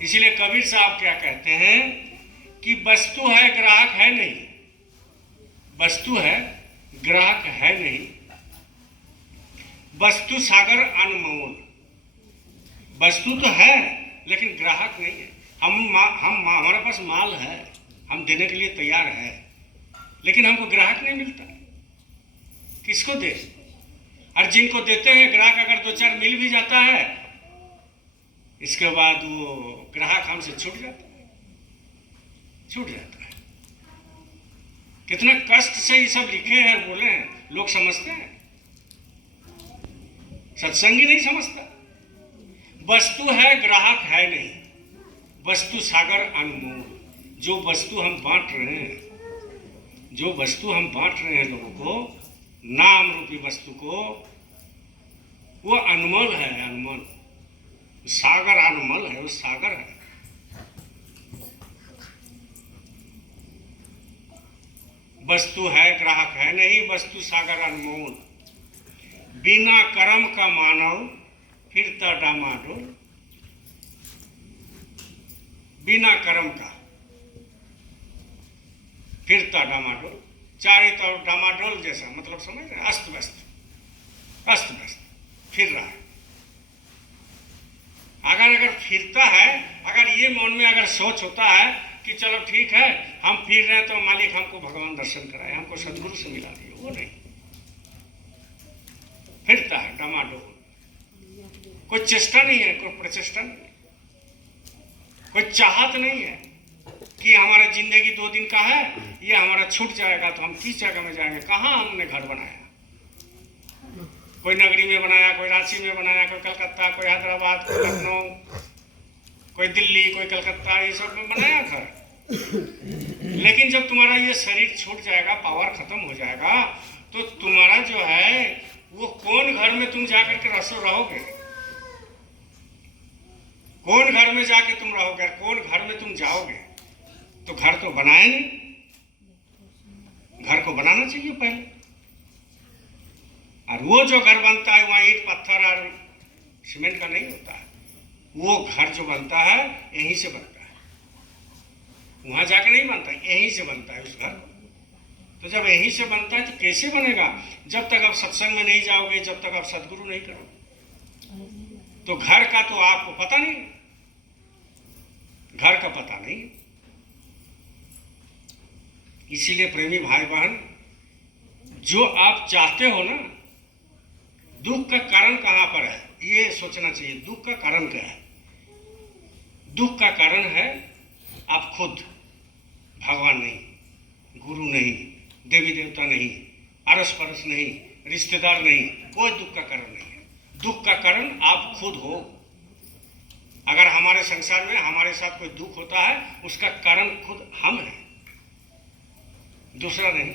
इसलिए कबीर साहब क्या कहते हैं कि वस्तु है ग्राहक है नहीं, वस्तु है ग्राहक है नहीं, वस्तु सागर अनमोल। वस्तु तो है लेकिन ग्राहक नहीं है। हम हमारे पास माल है, हम देने के लिए तैयार है, लेकिन हमको ग्राहक नहीं मिलता। किसको दे? और जिनको देते हैं ग्राहक अगर 2-4 मिल भी जाता है, इसके बाद वो ग्राहक हमसे छूट जाता है, छूट जाता है। कितना कष्ट से ये सब लिखे हैं, बोले हैं, लोग समझते हैं? सत्संगी नहीं समझता। वस्तु है ग्राहक है नहीं, वस्तु सागर अनमोल। जो वस्तु हम बांट रहे हैं, जो वस्तु हम बांट रहे हैं लोगों को, नाम रूपी वस्तु को, वो अनमोल है, अनमोल। सागर अनमोल है, वो सागर है। वस्तु है ग्राहक है नहीं, वस्तु सागर अनमोल। बिना कर्म का मानव फिरता डामाडोल। बिना कर्म का फिरता डामाडोल, चारों तरफ डामाडोल जैसा, मतलब समझ रहे, अस्त व्यस्त, अस्त व्यस्त फिर रहा है। अगर फिरता है, अगर ये मन में अगर सोच होता है कि चलो ठीक है हम फिर रहे हैं तो मालिक हमको भगवान दर्शन कराए, हमको सदगुरु से मिला दिए, वो नहीं। फिरता है डामाडोल, कोई चेष्टा नहीं है, कोई प्रचेष्टा नहीं है, कोई चाहत नहीं है कि हमारा जिंदगी 2 दिन का है, ये हमारा छूट जाएगा तो हम किस जगह में जाएंगे। कहाँ हमने घर बनाया? कोई नगरी में बनाया, कोई रांची में बनाया, कोई कलकत्ता, कोई हैदराबाद, कोई लखनऊ, कोई दिल्ली, कोई कलकत्ता, ये सब में बनाया घर। लेकिन जब तुम्हारा ये शरीर छूट जाएगा, पावर खत्म हो जाएगा, तो तुम्हारा जो है वो कौन घर में तुम जाकर के रहोगे? कौन घर में जाके तुम रहोगे? कौन घर में तुम जाओगे? तो घर तो बनाए नहीं, घर को बनाना चाहिए पहले। और वो जो घर बनता है वहाँ ईंट पत्थर और सीमेंट का नहीं होता है। वो घर जो बनता है यहीं से बनता है, वहां जाके नहीं बनता, यहीं से बनता है उस घर। तो जब यहीं से बनता है तो कैसे बनेगा? जब तक आप सत्संग में नहीं जाओगे, जब तक आप सदगुरु नहीं करोगे। तो घर का तो आपको पता नहीं, घर का पता नहीं। इसीलिए प्रेमी भाई बहन, जो आप चाहते हो ना, दुख का कारण कहां पर है ये सोचना चाहिए। दुख का कारण क्या है? दुख का कारण है आप खुद। भगवान नहीं, गुरु नहीं, देवी देवता नहीं, अरस परस नहीं, रिश्तेदार नहीं, कोई दुख का कारण नहीं है। दुख का कारण आप खुद हो। अगर हमारे संसार में हमारे साथ कोई दुख होता है, उसका कारण खुद हम हैं, दूसरा नहीं।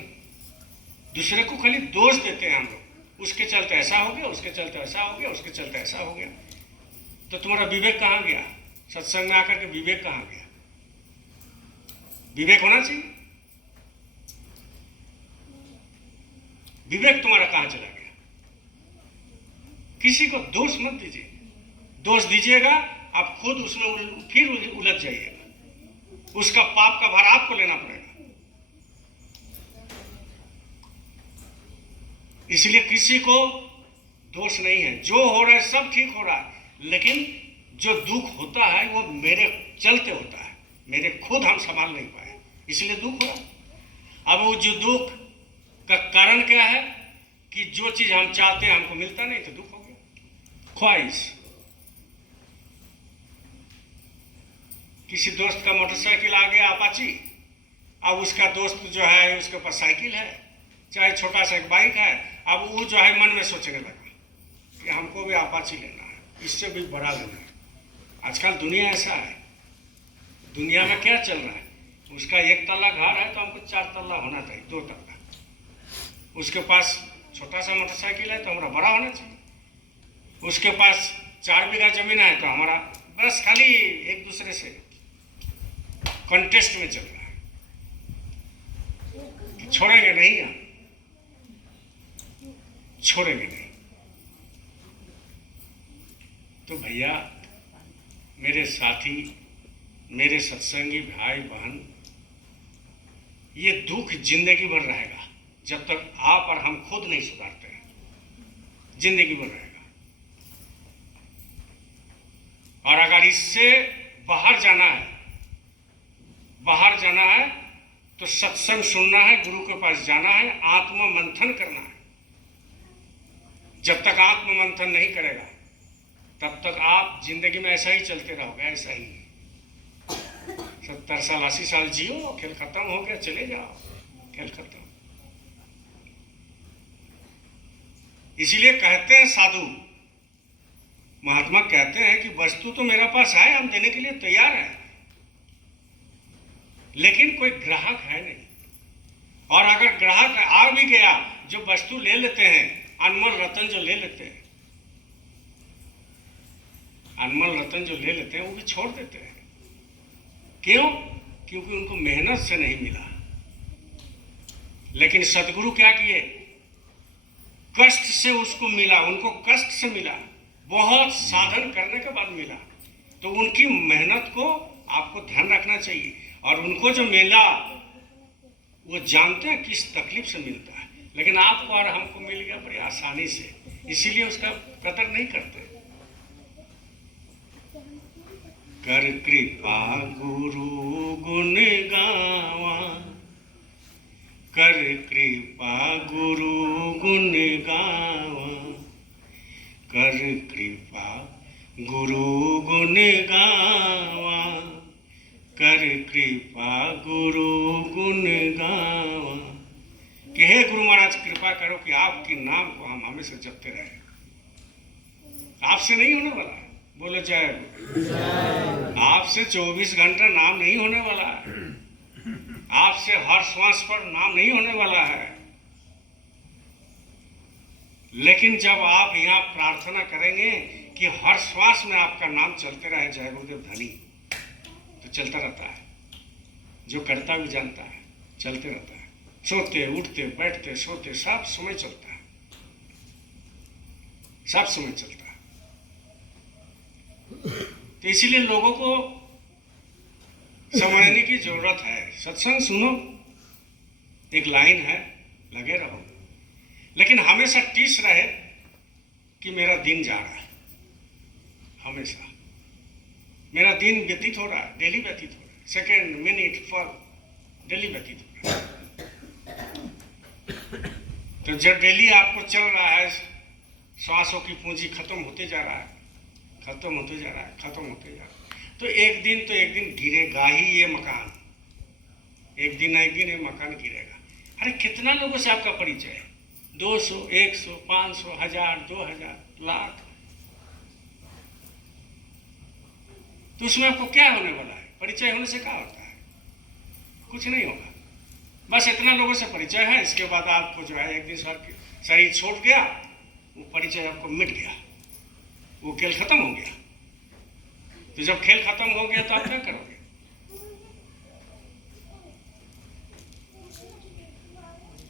दूसरे को खाली दोष देते हैं हम लोग, उसके चलते ऐसा हो गया, उसके चलते ऐसा हो गया, उसके चलते ऐसा हो गया। तो तुम्हारा विवेक कहाँ गया? सत्संग में आकर के विवेक कहाँ गया? विवेक होना चाहिए। विवेक तुम्हारा कहाँ चला गया? किसी को दोष मत दीजिए। दोष दीजिएगा आप खुद उसमें फिर उलझ जाइएगा, उसका पाप का भार आपको लेना पड़ेगा। इसलिए किसी को दोष नहीं है, जो हो रहा है सब ठीक हो रहा है, लेकिन जो दुख होता है वो मेरे चलते होता है, मेरे खुद हम संभाल नहीं पाए, इसलिए दुख हो रहा है। अब वो जो दुख का कारण क्या है कि जो चीज हम चाहते हैं हमको मिलता नहीं, तो दुख हो गया। ख्वाहिश, किसी दोस्त का मोटरसाइकिल आ गया अपाची, अब उसका दोस्त जो है उसके पास साइकिल है, चाहे छोटा सा एक बाइक है, अब वो जो है मन में सोचने लगा कि हमको भी अपाची लेना है, इससे भी बड़ा लेना है। आजकल दुनिया ऐसा है, दुनिया में क्या चल रहा है? उसका 1 तल्ला घर है तो हमको 4 तल्ला होना चाहिए, 2 तल्ला। उसके पास छोटा सा मोटरसाइकिल है तो हमारा बड़ा होना चाहिए। उसके पास 4 बीघा जमीन है तो हमारा बस खाली एक दूसरे से कॉन्टेस्ट में चल रहा है कि छोड़ेंगे नहीं, हम छोड़ेंगे नहीं। तो भैया, मेरे साथी, मेरे सत्संगी भाई बहन, ये दुख जिंदगी भर रहेगा जब तक आप और हम खुद नहीं सुधारते हैं, जिंदगी भर रहेगा। और अगर इससे बाहर जाना है, बाहर जाना है तो सत्संग सुनना है, गुरु के पास जाना है, आत्म मंथन करना है। जब तक आत्म मंथन नहीं करेगा तब तक आप जिंदगी में ऐसा ही चलते रहोगे, ऐसा ही 70 साल 80 साल जियो, खेल खत्म हो गया, चले जाओ, खेल खत्म। इसीलिए कहते हैं साधु महात्मा कहते हैं कि वस्तु तो मेरे पास है, हम देने के लिए तैयार हैं, लेकिन कोई ग्राहक है नहीं। और अगर ग्राहक आ भी गया, जो वस्तु ले लेते हैं, अनमोल रतन जो ले लेते हैं, अनमोल रतन जो ले लेते हैं, वो भी छोड़ देते हैं। क्यों? क्योंकि उनको मेहनत से नहीं मिला। लेकिन सदगुरु क्या किए? कष्ट से उसको मिला, उनको कष्ट से मिला, बहुत साधन करने के बाद मिला। तो उनकी मेहनत को आपको ध्यान रखना चाहिए। और उनको जो मिला वो जानते हैं किस तकलीफ से मिलता है, लेकिन आपको और हमको मिल गया बड़ी आसानी से, इसीलिए उसका कदर नहीं करते। कर कृपा गुरु गुण गावा, कर कृपा गुरु गुण गावा, कर कृपा गुरु गुण गावा, कर कृपा गुरु गुण गावा। कि हे गुरु महाराज, कृपा करो कि आपके नाम को हम हमेशा जपते रहे। आपसे नहीं होने वाला है, बोलो जय। आपसे 24 घंटा नाम नहीं होने वाला है, आपसे हर श्वास पर नाम नहीं होने वाला है। लेकिन जब आप यहाँ प्रार्थना करेंगे कि हर श्वास में आपका नाम चलते रहे, जय गुरुदेव धनी, तो चलता रहता है। जो करता भी जानता है, चलते रहता है। सोते उठते बैठते सोते सब समय चलता है, सब समय चलता है। तो इसीलिए लोगों को समझने की जरूरत है। सत्संग सुनो, एक लाइन है, लगे रहो, लेकिन हमेशा टीस रहे कि मेरा दिन जा रहा है, हमेशा मेरा दिन व्यतीत हो रहा है, डेली व्यतीत हो रहा है, सेकेंड मिनट पर डेली व्यतीत हो रहा है। तो जब डेली आपको चल रहा है, श्वासों की पूंजी खत्म होते जा रहा है, खत्म होते जा रहा है, खत्म होते जा रहा है, तो एक दिन गिरेगा ही ये मकान, एक दिन ये मकान गिरेगा। अरे कितना लोगों से आपका परिचय है? 200, 100, 500, 1000, 2000, लाख। तो उसमें आपको क्या होने वाला है? परिचय होने से क्या होता है? कुछ नहीं होगा। बस इतना लोगों से परिचय है, इसके बाद आपको जो है एक दिन शरीर छोड़ गया, वो परिचय आपको मिट गया, वो खेल खत्म हो गया। तो जब खेल खत्म हो गया तो आप क्या करोगे?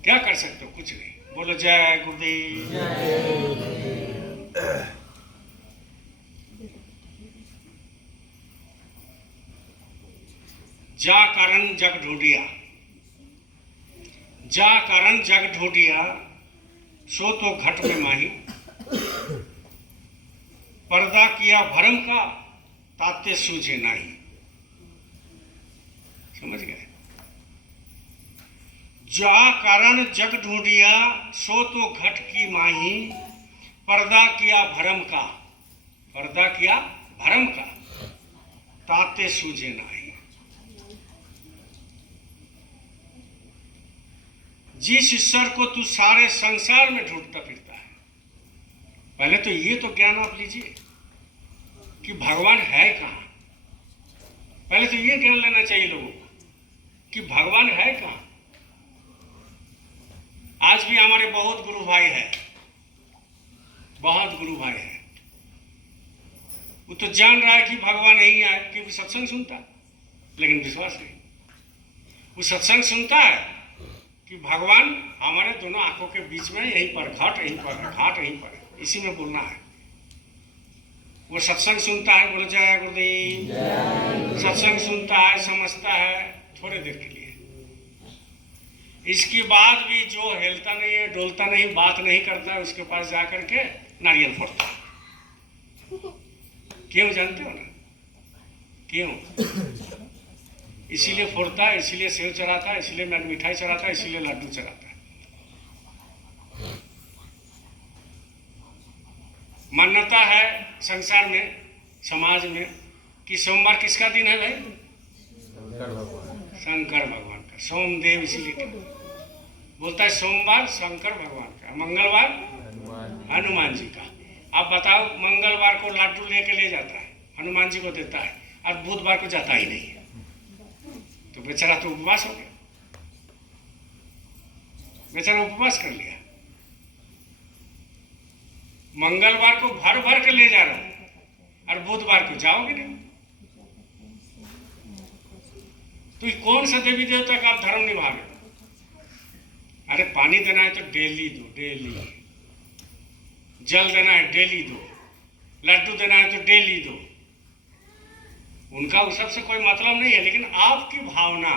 क्या कर सकते हो? कुछ नहीं। बोलो जय गुरुदेव। जा कारण जग ढूंढिया, जा कारण जग ढूंढिया, सो तो घट में माही, पर्दा किया भरम का, ताते सूझे नहीं। समझ गए? जा कारण जग ढूंढिया, सो तो घट की माही, पर्दा किया भरम का, पर्दा किया भरम का, ताते सूझे नहीं। जिस ईश्वर को तू सारे संसार में ढूंढता फिरता है, पहले तो ये तो ज्ञान आप लीजिए कि भगवान है कहाँ। पहले तो ये ज्ञान लेना चाहिए लोगों को कि भगवान है कहाँ। आज भी हमारे बहुत गुरु भाई है, बहुत गुरु भाई है, वो तो जान रहा है कि भगवान नहीं आए, क्योंकि सत्संग सुनता है, लेकिन विश्वास नहीं। वो सत्संग सुनता है कि भगवान हमारे दोनों आंखों के बीच में, यहीं पर घाट, यहीं पर घाट, यहीं पर, इसी में बोलना है। वो सत्संग सुनता है, बोलो जय गुरुदेव। सत्संग सुनता है, समझता है थोड़े देर के लिए, इसके बाद भी जो हिलता नहीं है, डोलता नहीं, बात नहीं करता है, उसके पास जाकर के नारियल फोड़ता है। क्यों जानते हो ना क्यों? इसीलिए फोड़ता है, इसीलिए सेव चढ़ाता है, इसीलिए मिठाई चढ़ाता है, इसीलिए लड्डू चढ़ाता है। मान्यता है संसार में, समाज में, कि सोमवार किसका दिन है भाई? शंकर भगवान का। सोमदेव इसीलिए बोलता है सोमवार शंकर भगवान का, मंगलवार हनुमान जी का। आप बताओ, मंगलवार को लड्डू लेके ले जाता है, हनुमान जी को देता है, और बुधवार को जाता ही नहीं है, तो बेचारा तो उपवास हो गया, बेचारा उपवास कर लिया। मंगलवार को भर भर के ले जा रहा हूं, और बुधवार को जाओगे नहीं, तो कौन सा देवी देवता का आप धर्म निभा रहे हो? अरे पानी देना है तो डेली दो, डेली। जल देना है डेली दो, लड्डू देना है तो डेली दो। उनका उस सबसे कोई मतलब नहीं है, लेकिन आपकी भावना,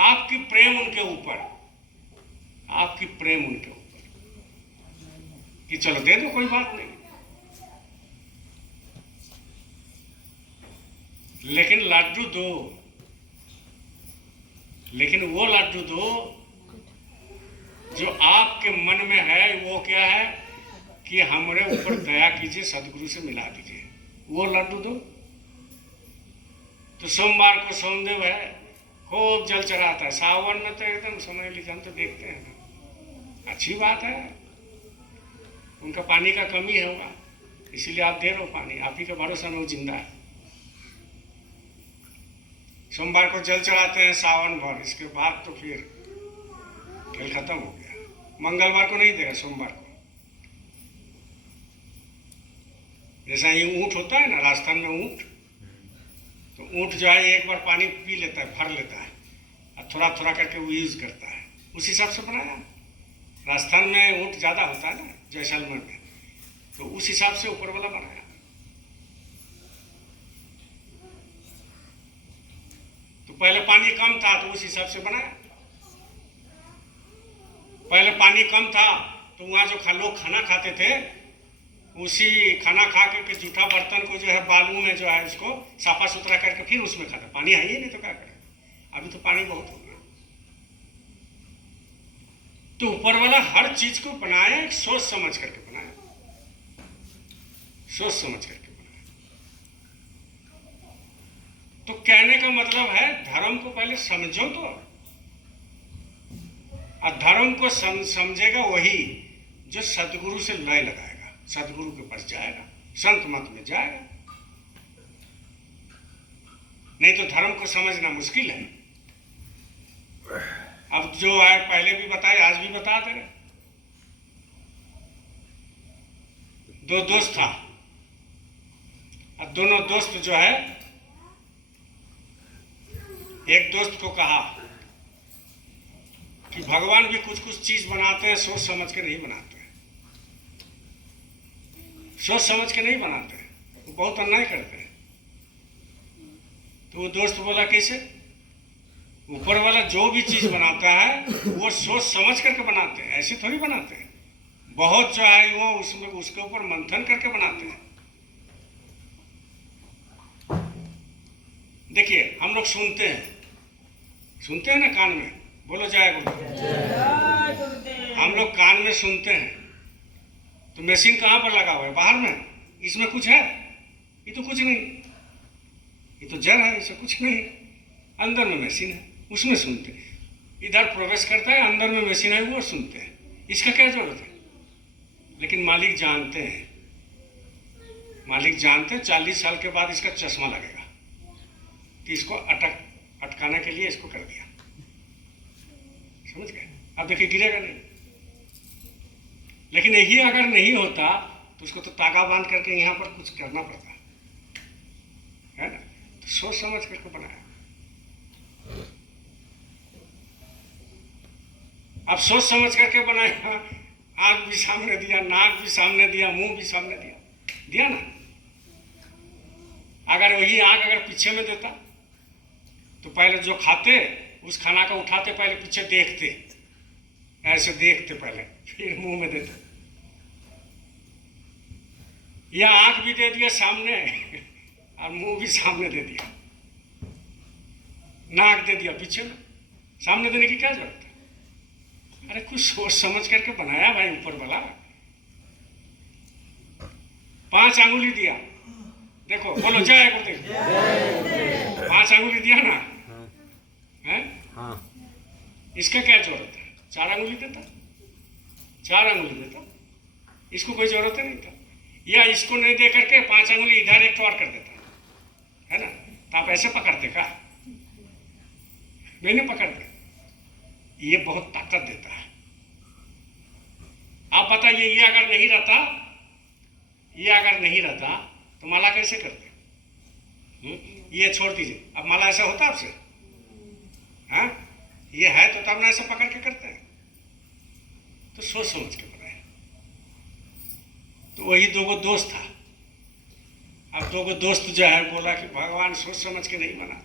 आपकी प्रेम उनके ऊपर, आपकी प्रेम उनके ऊपर, कि चलो दे दो, कोई बात नहीं। लेकिन लड्डू दो, लेकिन वो लड्डू दो जो आपके मन में है। वो क्या है कि हमारे ऊपर दया कीजिए, सदगुरु से मिला दीजिए, वो लड्डू दो। तो सोमवार को सोमदेव है, खूब जल चढ़ाता है। सावन में तो एकदम समझ लीजिए, हम तो देखते हैं ना, अच्छी बात है, उनका पानी का कमी होगा, इसीलिए आप दे रहे हो पानी, आप ही के भरोसा में वो जिंदा है। सोमवार को जल चढ़ाते हैं सावन भर, इसके बाद तो फिर खेल खत्म हो गया। मंगलवार को नहीं देगा, सोमवार को। जैसा ये ऊंट होता है ना, राजस्थान में ऊंट, तो ऊंट जो है एक बार पानी पी लेता है, भर लेता है, और थोड़ा थोड़ा करके वो यूज करता है। उस हिसाब से बनाया। राजस्थान में ऊंट ज़्यादा होता है ना, जैसलमेर में, तो उस हिसाब से ऊपर वाला बनाया। तो पहले पानी कम था तो उस हिसाब से बनाया। पहले पानी कम था तो वहाँ जो लोग खाना खाते थे, उसी खाना खा करके जूठा बर्तन को जो है बालू में जो है उसको साफा सुथरा करके फिर उसमें खाता। पानी है ही नहीं तो क्या करें, अभी तो पानी बहुत हो गया। तो ऊपर वाला हर चीज को बनाया, एक सोच समझ करके बनाया, सोच समझ करके बनाया। तो कहने का मतलब है धर्म को पहले समझो तो, और धर्म को समझेगा वही जो सदगुरु से लय लगाएगा, सदगुरु के पास जाएगा, संत मत में जाएगा। नहीं तो धर्म को समझना मुश्किल है। अब जो है पहले भी बताए, आज भी बता दे रहे। दो दोस्त था, अब दोनों दोस्त जो है, एक दोस्त को कहा कि भगवान भी कुछ कुछ चीज बनाते हैं, सोच समझ के नहीं बनाते हैं, सोच समझ के नहीं बनाते हैं, वो बहुत अन्याय करते हैं। तो वो दोस्त बोला कैसे? ऊपर वाला जो भी चीज बनाता है वो सोच समझ करके बनाते हैं, ऐसे थोड़ी बनाते हैं। बहुत जो है वो उसमें उसके ऊपर मंथन करके बनाते हैं। देखिए हम लोग सुनते हैं ना कान में, बोलो जय गुरुदेव। हम लोग कान में सुनते हैं, तो मशीन कहाँ पर लगा हुआ है? बाहर में। इसमें कुछ है? ये तो कुछ नहीं, ये तो जड़ है, इसमें कुछ नहीं। अंदर में मशीन है, उसमें सुनते हैं। इधर प्रवेश करता है, अंदर में मशीन है, वो सुनते हैं। इसका क्या जरूरत है? लेकिन मालिक जानते हैं, मालिक जानते हैं 40 साल के बाद इसका चश्मा लगेगा, कि इसको अटकाने के लिए इसको कर दिया। समझ गए? अब देखिए गिरेगा नहीं। लेकिन यही अगर नहीं होता तो उसको तो तागा बांध करके यहाँ पर कुछ करना पड़ता है ना। तो सोच समझ करके बनाया। अब सोच समझ करके बनाया, आँख भी सामने दिया, नाक भी सामने दिया, मुंह भी सामने दिया ना। अगर वही आँख अगर पीछे में देता तो पहले जो खाते उस खाना को उठाते, पहले पीछे देखते, ऐसे देखते पहले, फिर मुंह में देते। या आँख भी दे दिया सामने और मुंह भी सामने दे दिया, नाक दे दिया पीछे में, सामने देने की क्या जरूरत है? अरे कुछ सोच समझ करके बनाया भाई ऊपर वाला। 5 अंगुली दिया, देखो बोलो जय गुरुदेव। 5 अंगुली दिया ना है? हाँ। इसका क्या जरूरत है? 4 अंगुली देता, 4 अंगुली देता, इसको कोई जरूरत नहीं था। या इसको नहीं दे करके 5 अंगुली इधर एक और कर देता, है ना। तो आप ऐसे पकड़ते का? नहीं पकड़ते। ये बहुत ताकत देता है। आप बताइए, ये अगर नहीं रहता तो माला कैसे करते? ये छोड़ दीजिए, अब माला ऐसा होता आपसे? हाँ, ये है तो तब ना ऐसा पकड़ के करते हैं। तो सोच समझ के बनाए। तो वही 2 दोस्त था। अब 2 दोस्त जो है बोला कि भगवान सोच समझ के नहीं बनाता।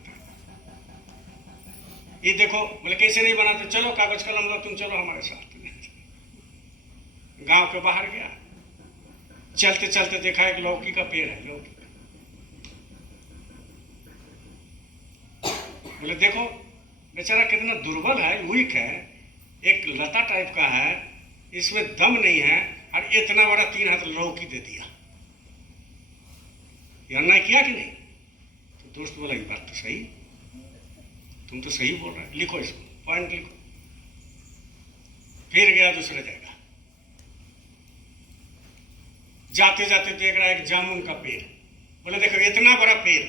ये देखो, बोले कैसे नहीं बनाते? चलो कागज कलम लो, तुम चलो हमारे साथ। गांव के बाहर गया, चलते चलते देखा एक लौकी का पेड़ है। लौकी बोले देखो बेचारा कितना दुर्बल है, वीक है, एक लता टाइप का है, इसमें दम नहीं है, और इतना बड़ा 3 हाथ लौकी दे दिया। ये अन्याय किया कि नहीं? तो दोस्त बोला ये बात तो सही, तुम तो सही बोल रहे, लिखो इसको, पॉइंट लिखो। फिर गया दूसरे जगह, जाते जाते देख रहा है एक जामुन का पेड़। बोले देखो इतना बड़ा पेड़,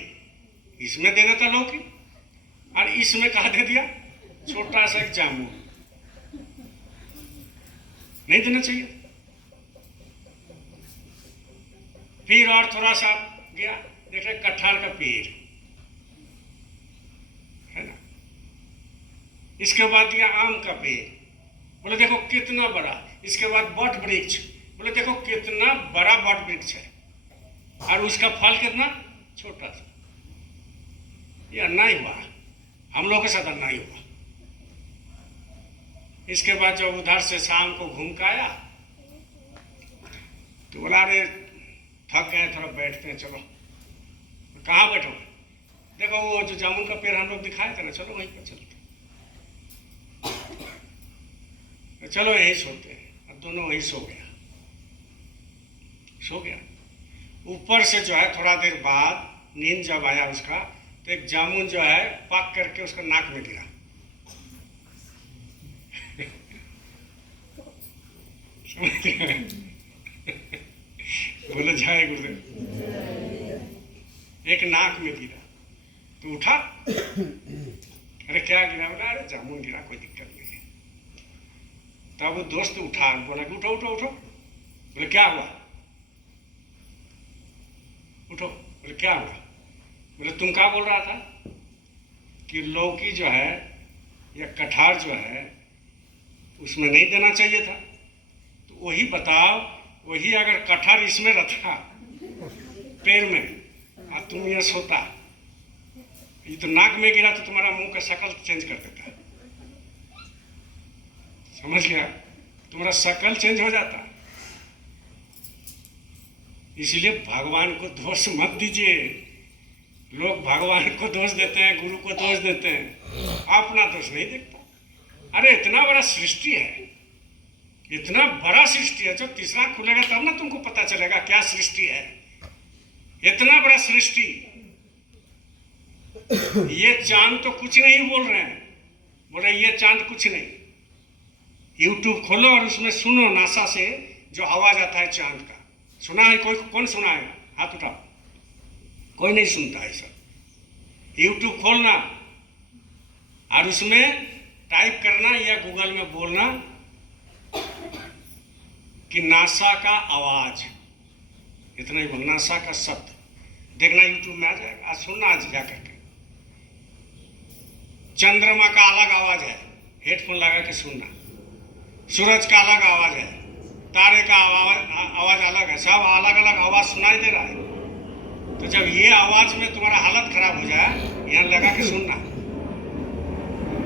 इसमें देना था लौकी, और इसमें कहा दे दिया छोटा सा एक जामुन। नहीं देना चाहिए। फिर और थोड़ा सा गया, देख रहे कटहल का पेड़ है ना। इसके बाद दिया आम का पेड़। बोले देखो कितना बड़ा। इसके बाद बट वृक्ष। बोले देखो कितना बड़ा बट वृक्ष है, और उसका फल कितना छोटा सा। ये अन्याय हुआ, हम लोगों के साथ अन्याय हुआ। इसके बाद जब उधर से शाम को घूम के आया तो बोला अरे थक गए, थोड़ा बैठते हैं, चलो। कहाँ बैठोगे? देखो वो जो जामुन का पेड़ हम लोग दिखाए थे ना, चलो वहीं पर चलते, चलो यहीं सोते हैं। अब दोनों वहीं सो गया। ऊपर से जो है थोड़ा देर बाद नींद जब आया उसका, तो एक जामुन जो है पक करके उसका नाक में गिरा। बोले जय गुरुदेव। एक नाक में गिरा तो उठा, अरे क्या गिरा? बोला अरे जामुन गिरा, कोई दिक्कत नहीं है। तब वो दोस्त उठा, बोला कि उठो उठो उठो। बोले क्या हुआ? उठो। बोले क्या हुआ? बोले तुम क्या बोल रहा था कि लौकी जो है या कटहल जो है उसमें नहीं देना चाहिए था। तो वही बताओ, वही अगर कटहल इसमें रखा पेड़ में और तुम ये सोता, ये तो नाक में गिरा तो तुम्हारा मुंह का शक्ल चेंज कर देता है। समझ गया? तुम्हारा शक्ल चेंज हो जाता। इसलिए भगवान को दोष मत दीजिए। लोग भगवान को दोष देते हैं, गुरु को दोष देते हैं, अपना दोष नहीं देखता। अरे इतना बड़ा सृष्टि है, इतना बड़ा सृष्टि है, जब तीसरा खुलेगा तब ना तुमको पता चलेगा क्या सृष्टि है। इतना बड़ा सृष्टि, ये चांद तो कुछ नहीं बोल रहे हैं। बोले ये चांद कुछ नहीं। यूट्यूब खोलो और उसमें सुनो, नासा से जो आवाज आता है चांद का, सुना है कोई? कौन सुना है? हाथ उठाओ। कोई नहीं सुनता है सब। यूट्यूब खोलना और उसमें टाइप करना या गूगल में बोलना कि नासा का आवाज, इतना ही बोल, नासा का शब्द, देखना यूट्यूब में आ जाएगा। आज सुनना, आज जा करके। चंद्रमा का अलग आवाज है, हेडफोन लगा के सुनना। सूरज का अलग आवाज है, तारे का आवाज अलग है, सब अलग अलग आवाज सुनाई दे रहा है। तो जब ये आवाज में तुम्हारा हालत खराब हो जाए, यहाँ लगा के सुनना।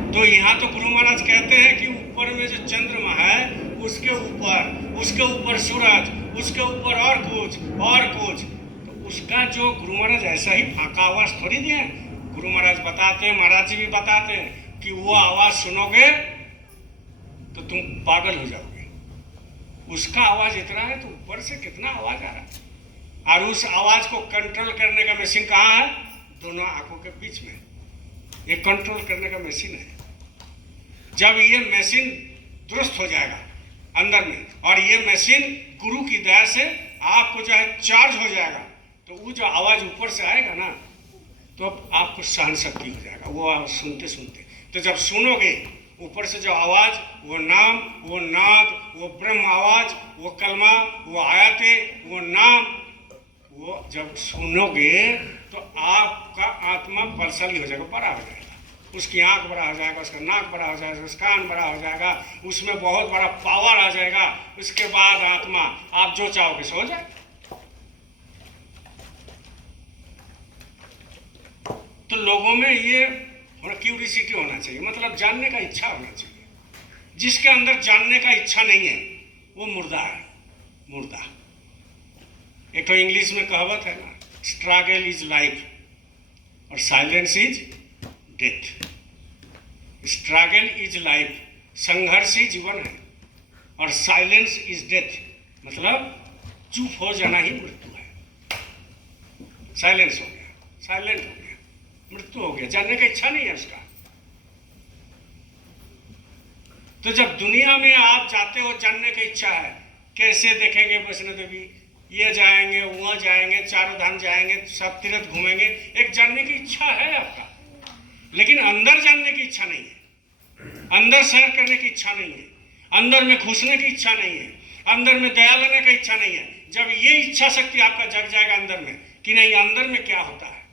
तो यहाँ तो गुरु महाराज कहते हैं कि ऊपर में जो चंद्रमा है, उसके ऊपर सूरज, उसके ऊपर और कुछ। तो उसका जो गुरु महाराज ऐसा ही फांका आवाज थोड़ी दिए। गुरु महाराज बताते हैं, महाराज जी भी बताते हैं कि वो आवाज सुनोगे तो तुम पागल हो जाओगे। उसका आवाज इतना है, तो ऊपर से कितना आवाज आ रहा है। और उस आवाज को कंट्रोल करने का मशीन कहाँ है? दोनों आंखों के बीच में। ये कंट्रोल करने का मशीन है। जब ये मशीन दुरुस्त हो जाएगा अंदर में, और ये मशीन गुरु की दया से आपको जो है चार्ज हो जाएगा, तो वो जो आवाज ऊपर से आएगा ना, तो आपको सहन शक्ति हो जाएगा वो आवाज सुनते सुनते। तो जब सुनोगे ऊपर से जो आवाज, वो नाम, वो नाद, वो ब्रह्म आवाज, वो कलमा, वो आयते, वो नाम, वो जब सुनोगे तो आपका आत्मा बलशाली हो जाएगा, बड़ा हो जाएगा। उसकी आंख बड़ा हो जाएगा, उसका नाक बड़ा हो जाएगा, उसका कान बड़ा हो जाएगा, उसमें बहुत बड़ा पावर आ जाएगा। उसके बाद आत्मा आप जो चाहोगे सो जाए। तो लोगों में ये क्यूरियोसिटी होना चाहिए, मतलब जानने का इच्छा होना चाहिए। जिसके अंदर जानने का इच्छा नहीं है वो मुर्दा है, मुर्दा। एक तो इंग्लिश में कहावत है ना, स्ट्रगल इज लाइफ और silence is death. Struggle is life, संघर्ष ही जीवन है, और साइलेंस इज डेथ, मतलब चुप हो जाना ही मृत्यु है। साइलेंस हो गया, साइलेंट हो गया, मृत्यु हो गया, जानने का इच्छा नहीं है उसका। तो जब दुनिया में आप जाते हो, जानने की इच्छा है, कैसे देखेंगे वैष्णो देवी, ये जाएंगे, वहाँ जाएंगे, चारों धाम जाएंगे, सब तीर्थ घूमेंगे, एक जानने की इच्छा है आपका, लेकिन अंदर जानने की इच्छा नहीं है, अंदर सैर करने की इच्छा नहीं है, अंदर में घुसने की इच्छा नहीं है, अंदर में दया लेने की इच्छा नहीं है। जब ये इच्छा शक्ति आपका जग जाएगा अंदर में कि नहीं, अंदर में क्या होता है,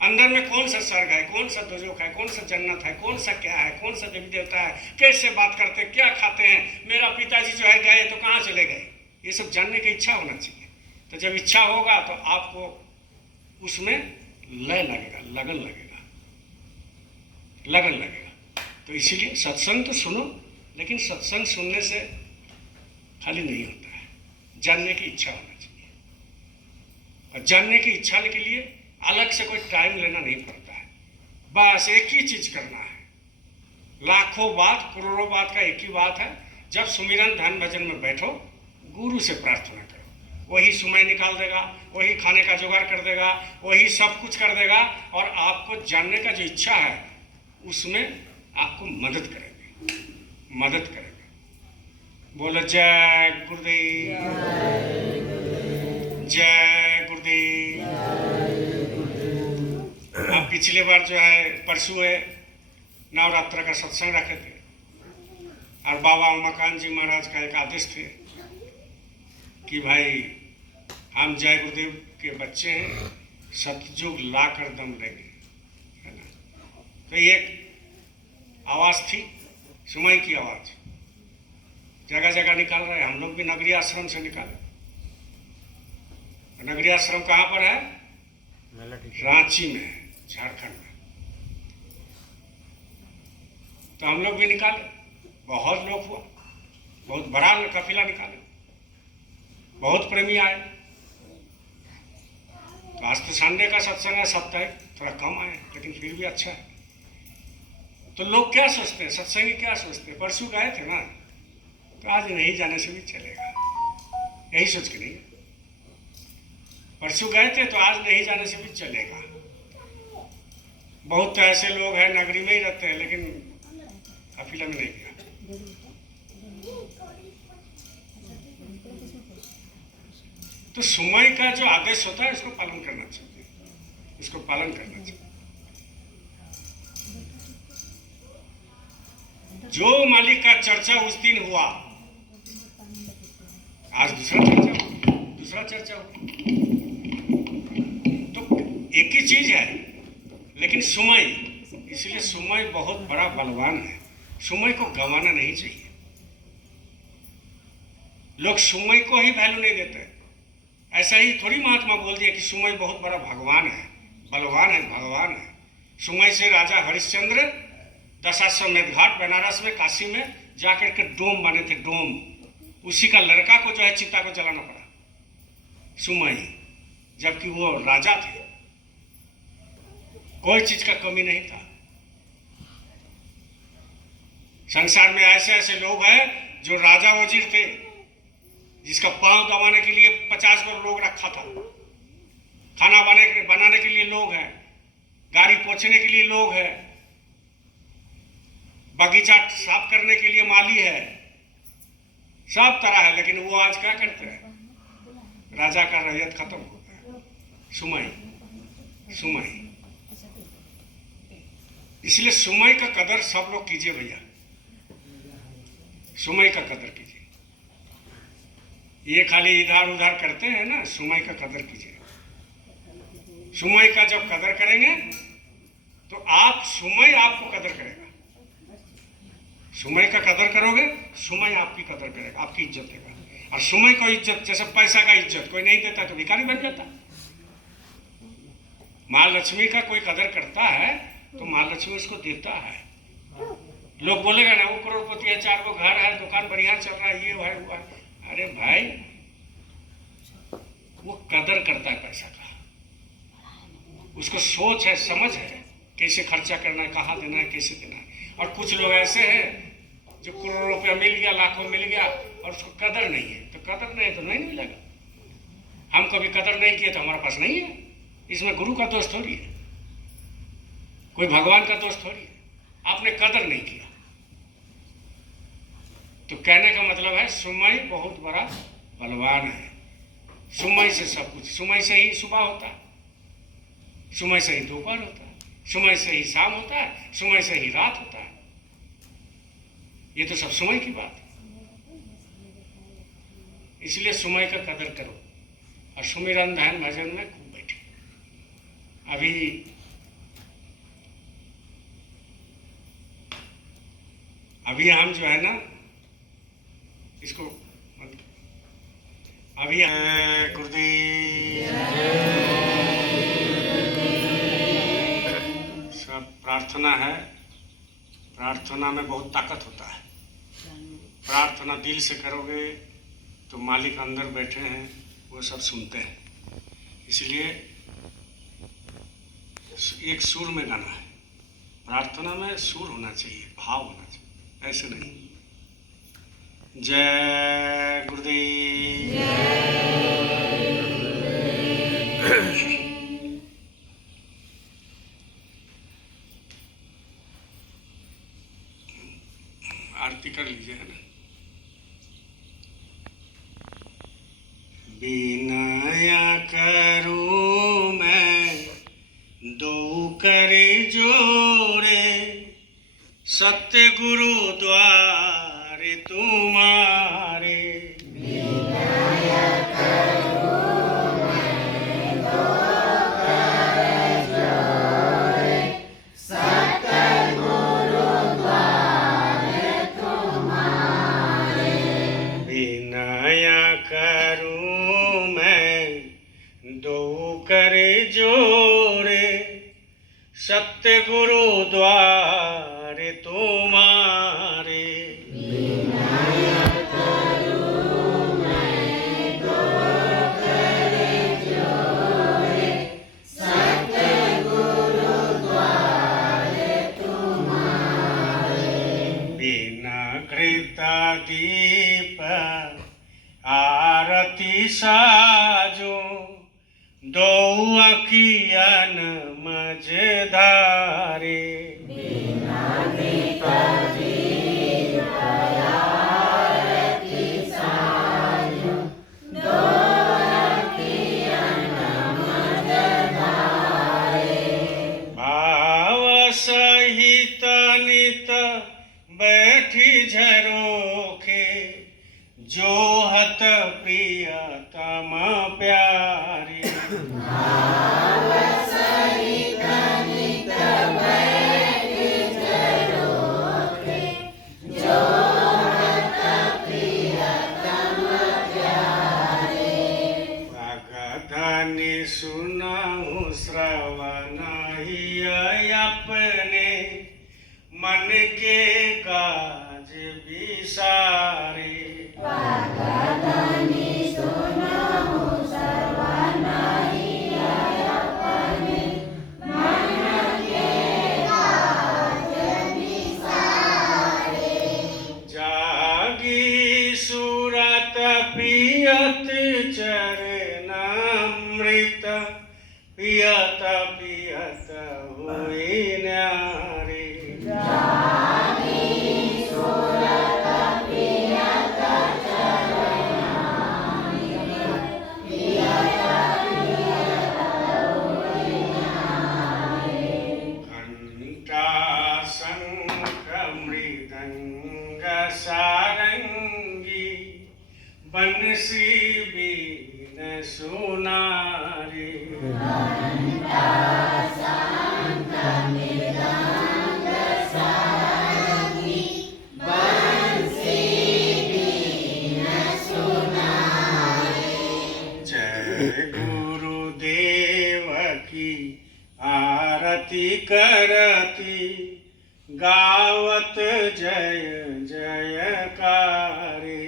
अंदर में कौन सा स्वर्ग है, कौन सा दोजख है, कौन सा जन्नत है, कौन सा क्या है, कौन सा देवी देवता है, कैसे बात करते हैं, क्या खाते हैं, मेरा पिताजी जो है गए तो कहाँ चले गए, ये सब जानने की इच्छा होना चाहिए। तो जब इच्छा होगा तो आपको उसमें लय लगेगा, लगन लगेगा, लगन लगेगा। तो इसीलिए सत्संग तो सुनो, लेकिन सत्संग सुनने से खाली नहीं होता है, जानने की इच्छा होना चाहिए। और जानने की इच्छा के लिए अलग से कोई टाइम लेना नहीं पड़ता है, बस एक ही चीज करना है। लाखों बात, करोड़ों बात का एक ही बात है, जब सुमिरन ध्यान भजन में बैठो, गुरु से प्रार्थना करो, वही समय निकाल देगा, वही खाने का जुगाड़ कर देगा, वही सब कुछ कर देगा, और आपको जानने का जो इच्छा है उसमें आपको मदद करेंगे, मदद करेंगे। बोलो जय गुरुदेव, जय गुरुदेव। अब पिछले बार जो है, परसों है नवरात्र का सत्संग रखे थे, और बाबा उमाकांत जी महाराज का एक आदेश थे कि भाई हम जय गुरुदेव के बच्चे हैं, सतयुग ला कर दम लेंगे, है ना। तो ये आवाज़ थी, सुमाई की आवाज़, जगह जगह निकाल रहे हैं। हम लोग भी नगरी आश्रम से निकाले। नगरी आश्रम कहाँ पर है? रांची में है, झारखंड में। तो हम लोग भी निकाले, बहुत लोग हुआ, बहुत बड़ा काफिला निकाले, बहुत प्रेमी आए। तो आज तो संडे का सत्संग है, साप्ताहिक थोड़ा कम आए, लेकिन फिर भी अच्छा है। तो लोग क्या सोचते हैं, सत्संगी क्या सोचते हैं, परसों गए थे ना, तो आज नहीं जाने से भी चलेगा, यही सोच के नहीं। परसों गए थे तो आज नहीं जाने से भी चलेगा। बहुत ऐसे लोग हैं नगरी में ही रहते हैं, लेकिन काफिला में नहीं गया। तो समय का जो आदेश होता है उसको पालन करना चाहिए, इसको पालन करना चाहिए। जो मालिक का चर्चा उस दिन हुआ, आज दूसरा चर्चा हो। तो एक ही चीज है, लेकिन समय, इसलिए समय बहुत बड़ा बलवान है। समय को गंवाना नहीं चाहिए। लोग समय को ही वैल्यू नहीं देते। ऐसा ही थोड़ी महात्मा बोल दिया कि समय बहुत बड़ा भगवान है, बलवान है, भगवान है। समय से राजा हरिश्चंद्र दशाश्वमेध घाट बनारस में, काशी में जाकर के डोम बने थे, डोम। उसी का लड़का को जो है चिता को जलाना पड़ा, समय, जबकि वो राजा थे। कोई चीज का कमी नहीं था। संसार में ऐसे ऐसे लोग हैं जो राजा वजीर थे, जिसका पांव दबाने के लिए 50 लोग रखा था, खाना बनाने के लिए लोग हैं, गाड़ी पोंछने के लिए लोग हैं, बगीचा साफ करने के लिए माली है, सब तरह है। लेकिन वो आज क्या करते हैं? राजा का रैयत खत्म हो गया। समय। इसलिए समय का कदर सब लोग कीजिए भैया, समय का कदर कीजिए। ये खाली इधर उधर करते हैं ना, समय का कदर कीजिए। समय का जब कदर करेंगे तो समय आपको कदर करेगा। समय का कदर करोगे, समय आपकी कदर करेगा, आपकी इज्जत देगा। और समय को इज्जत, जैसे पैसा का इज्जत कोई नहीं देता तो भिखारी बन जाता। माँ लक्ष्मी का कोई कदर करता है तो माँ लक्ष्मी उसको देता है। लोग बोलेगा ना, वो करोड़पति है, 4 घर है, दुकान बढ़िया चल रहा है, ये है वो है। अरे भाई, वो कदर करता है पैसा का, उसको सोच है, समझ है, कैसे खर्चा करना है, कहाँ देना है, कैसे देना है। और कुछ लोग ऐसे हैं जो करोड़ों रुपया मिल गया, लाखों मिल गया, और उसको कदर नहीं है। तो कदर नहीं है तो नहीं मिलेगा। हम कभी कदर नहीं किए तो हमारे पास नहीं है। इसमें गुरु का दोष थोड़ी है, कोई भगवान का दोष थोड़ी है। आपने कदर नहीं किया। तो कहने का मतलब है, समय बहुत बड़ा बलवान है। समय से सब कुछ, समय से ही सुबह होता है, समय से ही दोपहर होता है, समय से ही शाम होता है, समय से ही रात होता है। ये तो सब समय की बात है। इसलिए समय का कदर करो और सुमिरन ध्यान भजन में खूब बैठे। अभी हम जो है ना, इसको अभी गुरुदेव सब प्रार्थना है। प्रार्थना में बहुत ताकत होता है। प्रार्थना दिल से करोगे तो मालिक अंदर बैठे हैं, वो सब सुनते हैं। इसलिए एक सुर में गाना है। प्रार्थना में सुर होना चाहिए, भाव होना चाहिए, ऐसे नहीं। जय गुरुदेव। आरती कर लीजिए, है ना। बिनय करूं मैं दो कर जोड़े, सत्य गुरु द्वारे तुम्हारे। करूं मैं दो कर जोड़े, सत्य गुरु द्वारे तुम्हारे। बिना कृता दीप आरती साजो, दो अखियन मझधारे। भाव सहित नित बैठी झरोखे जो हत प्रियतम प्यारी। भगधनि सुनाऊं श्रवण ही अपने मन के काज विसारे। जागी सूरत पियत चरणामृत पियत पियत हुई न्यारे। घंटा शंख मृदंग सारंगी बंसी बीन सुनारे। जय गुरुदेव की आरती करती गावत जय जयकारे।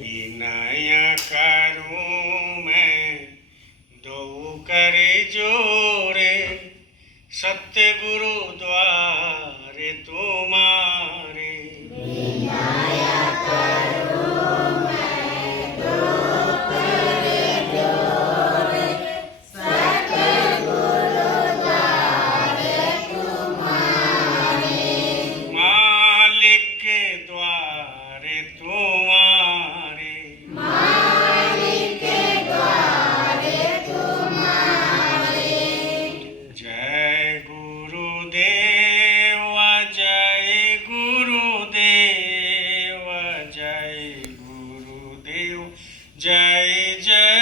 विनय करूं मैं दो करे जोरे सत्य गुरु द्वारे तुम्हारे। मालिक के द्वारे तुम्हारे। जय गुरुदेव जय गुरुदेव जय गुरुदेव जय जय